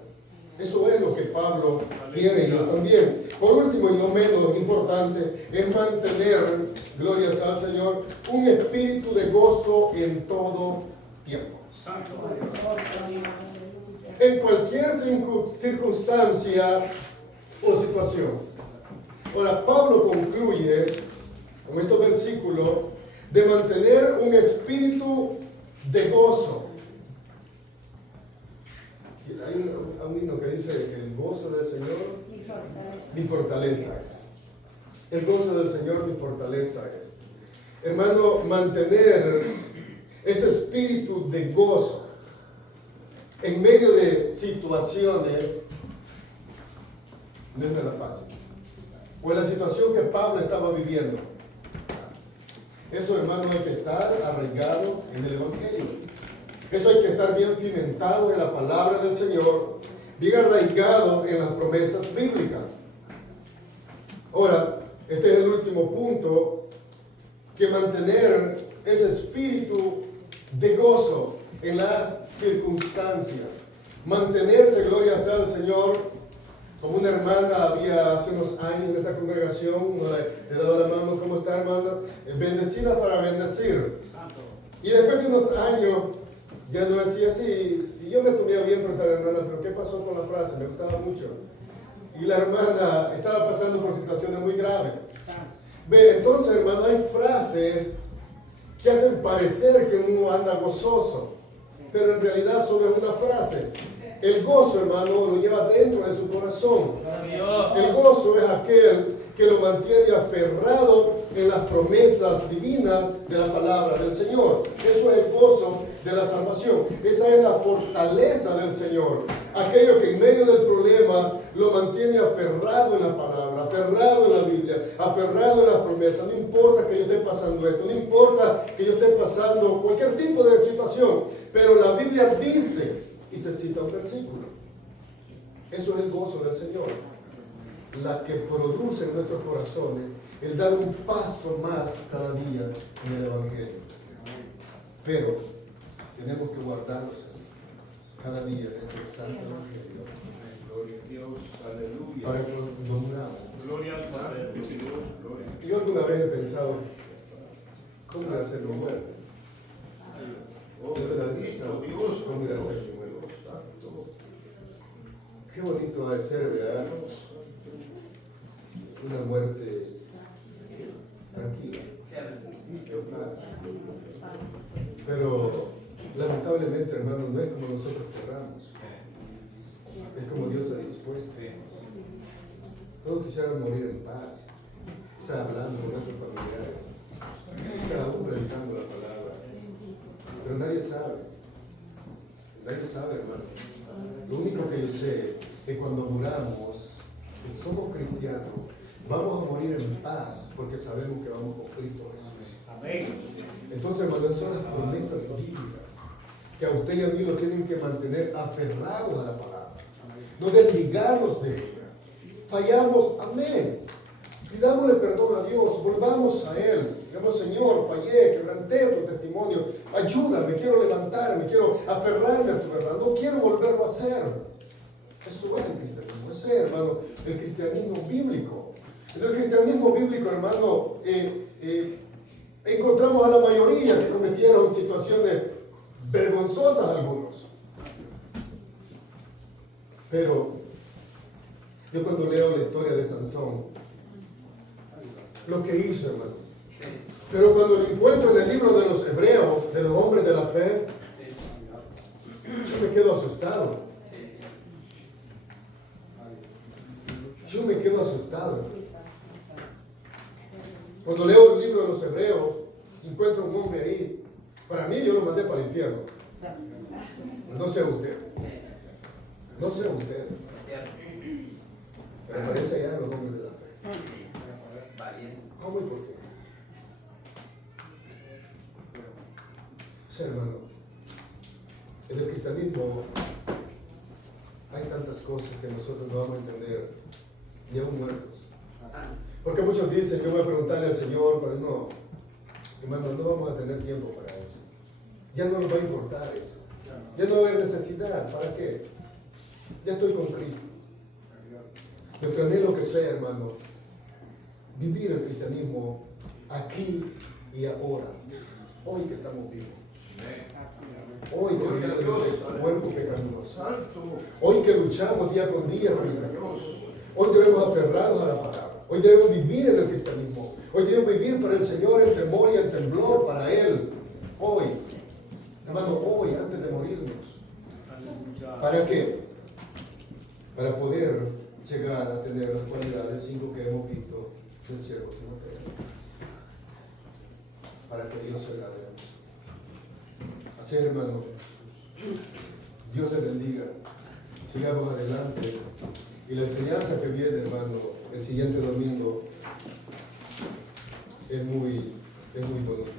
Eso es lo que Pablo quiere y yo también. Por último y no menos importante, es mantener, gloria al Señor, un espíritu de gozo en todo tiempo. En cualquier circunstancia o situación. Ahora, Pablo concluye con estos versículos de mantener un espíritu de gozo. Hay un himno que dice: el gozo del Señor mi fortaleza es. El gozo del Señor mi fortaleza es. Hermano, mantener ese espíritu de gozo en medio de situaciones no es nada fácil. Pues la situación que Pablo estaba viviendo Eso, hermano, hay que estar arraigado en el Evangelio. Eso hay que estar bien cimentado en la palabra del Señor, bien arraigado en las promesas bíblicas. Ahora, este es el último punto, que mantener ese espíritu de gozo en las circunstancias. Mantenerse, gloria sea al Señor. Como una hermana había hace unos años en esta congregación, uno le daba la mano, ¿cómo está, hermana? Bendecida para bendecir. Y después de unos años, ya no decía así, y yo me tomé bien preguntar a la hermana, pero ¿qué pasó con la frase? Me gustaba mucho. Y la hermana estaba pasando por situaciones muy graves. Ve, entonces, hermano, hay frases que hacen parecer que uno anda gozoso, pero en realidad solo es una frase. El gozo, hermano, lo lleva dentro de su corazón. El gozo es aquel que lo mantiene aferrado en las promesas divinas de la palabra del Señor. Eso es el gozo de la salvación. Esa es la fortaleza del Señor. Aquello que en medio del problema lo mantiene aferrado en la palabra, aferrado en la Biblia, aferrado en las promesas. No importa que yo esté pasando esto, no importa que yo esté pasando cualquier tipo de situación, pero la Biblia dice, y se cita un versículo. Eso es el gozo del Señor, la que produce en nuestros corazones el dar un paso más cada día en el Evangelio. Pero tenemos que guardarnos cada día en este santo Evangelio. Gloria a Dios, aleluya. Para que no muramos. Gloria al Padre. Yo alguna vez he pensado, ¿cómo irá a ser mi muerte? ¿Alguna vez he pensado, cómo irá a ser mi muerte? Qué bonito ha de ser, ¿verdad? Una muerte tranquila, en paz. Pero lamentablemente, hermano, no es como nosotros querramos. Es como Dios ha dispuesto. Todos quisieran morir en paz, quizá hablando con nuestros familiares, quizá aún predicando la palabra. Pero nadie sabe, hermano. Lo único que yo sé es que cuando muramos, si somos cristianos, vamos a morir en paz porque sabemos que vamos con Cristo Jesús. Amén. Entonces, hermano, son las promesas bíblicas que a usted y a mí lo tienen que mantener aferrados a la palabra, no desligarnos de ella. Fallamos, amén. Pidámosle perdón a Dios, volvamos a Él. Digamos, Señor, fallé, quebranté tu testimonio. Ayúdame, quiero levantarme, quiero aferrarme a tu verdad. No quiero volverlo a hacer. Eso es el cristianismo, ese es, hermano, el cristianismo bíblico. En el cristianismo bíblico, hermano, encontramos a la mayoría que cometieron situaciones vergonzosas algunos. Pero yo cuando leo la historia de Sansón, lo que hizo, hermano, pero cuando lo encuentro en el libro de los hebreos, de los hombres de la fe, yo me quedo asustado. Yo me quedo asustado. Cuando leo el libro de los hebreos, encuentro un hombre ahí. Para mí, yo lo mandé para el infierno. No sé usted. No sé usted. Pero aparece allá los hombres de la fe. ¿Cómo y por qué? O sea, hermano, en el cristianismo hay tantas cosas que nosotros no vamos a entender, ni aún muertos. Porque muchos dicen, yo voy a preguntarle al Señor, pero no, hermano, no vamos a tener tiempo para eso. Ya no nos va a importar eso. Ya no va a haber necesidad. ¿Para qué? Ya estoy con Cristo. Nuestro anhelo que sea, hermano, vivir el cristianismo aquí y ahora, hoy que estamos vivos. Hoy que vivimos en este cuerpo pecaminoso. Hoy que luchamos día con día por el pecado. Hoy debemos aferrarnos a la palabra. Hoy debemos vivir en el cristianismo. Hoy debemos vivir para el Señor en temor y en temblor para Él. Hoy, hermano, hoy, antes de morirnos. ¿Para qué? Para poder llegar a tener las cualidades 5 que hemos visto del siervo Timoteo. Para que Dios se agrade a nosotros. Así es, hermano. Dios le bendiga. Sigamos adelante. Y la enseñanza que viene, hermano, el siguiente domingo es muy es muy bonito.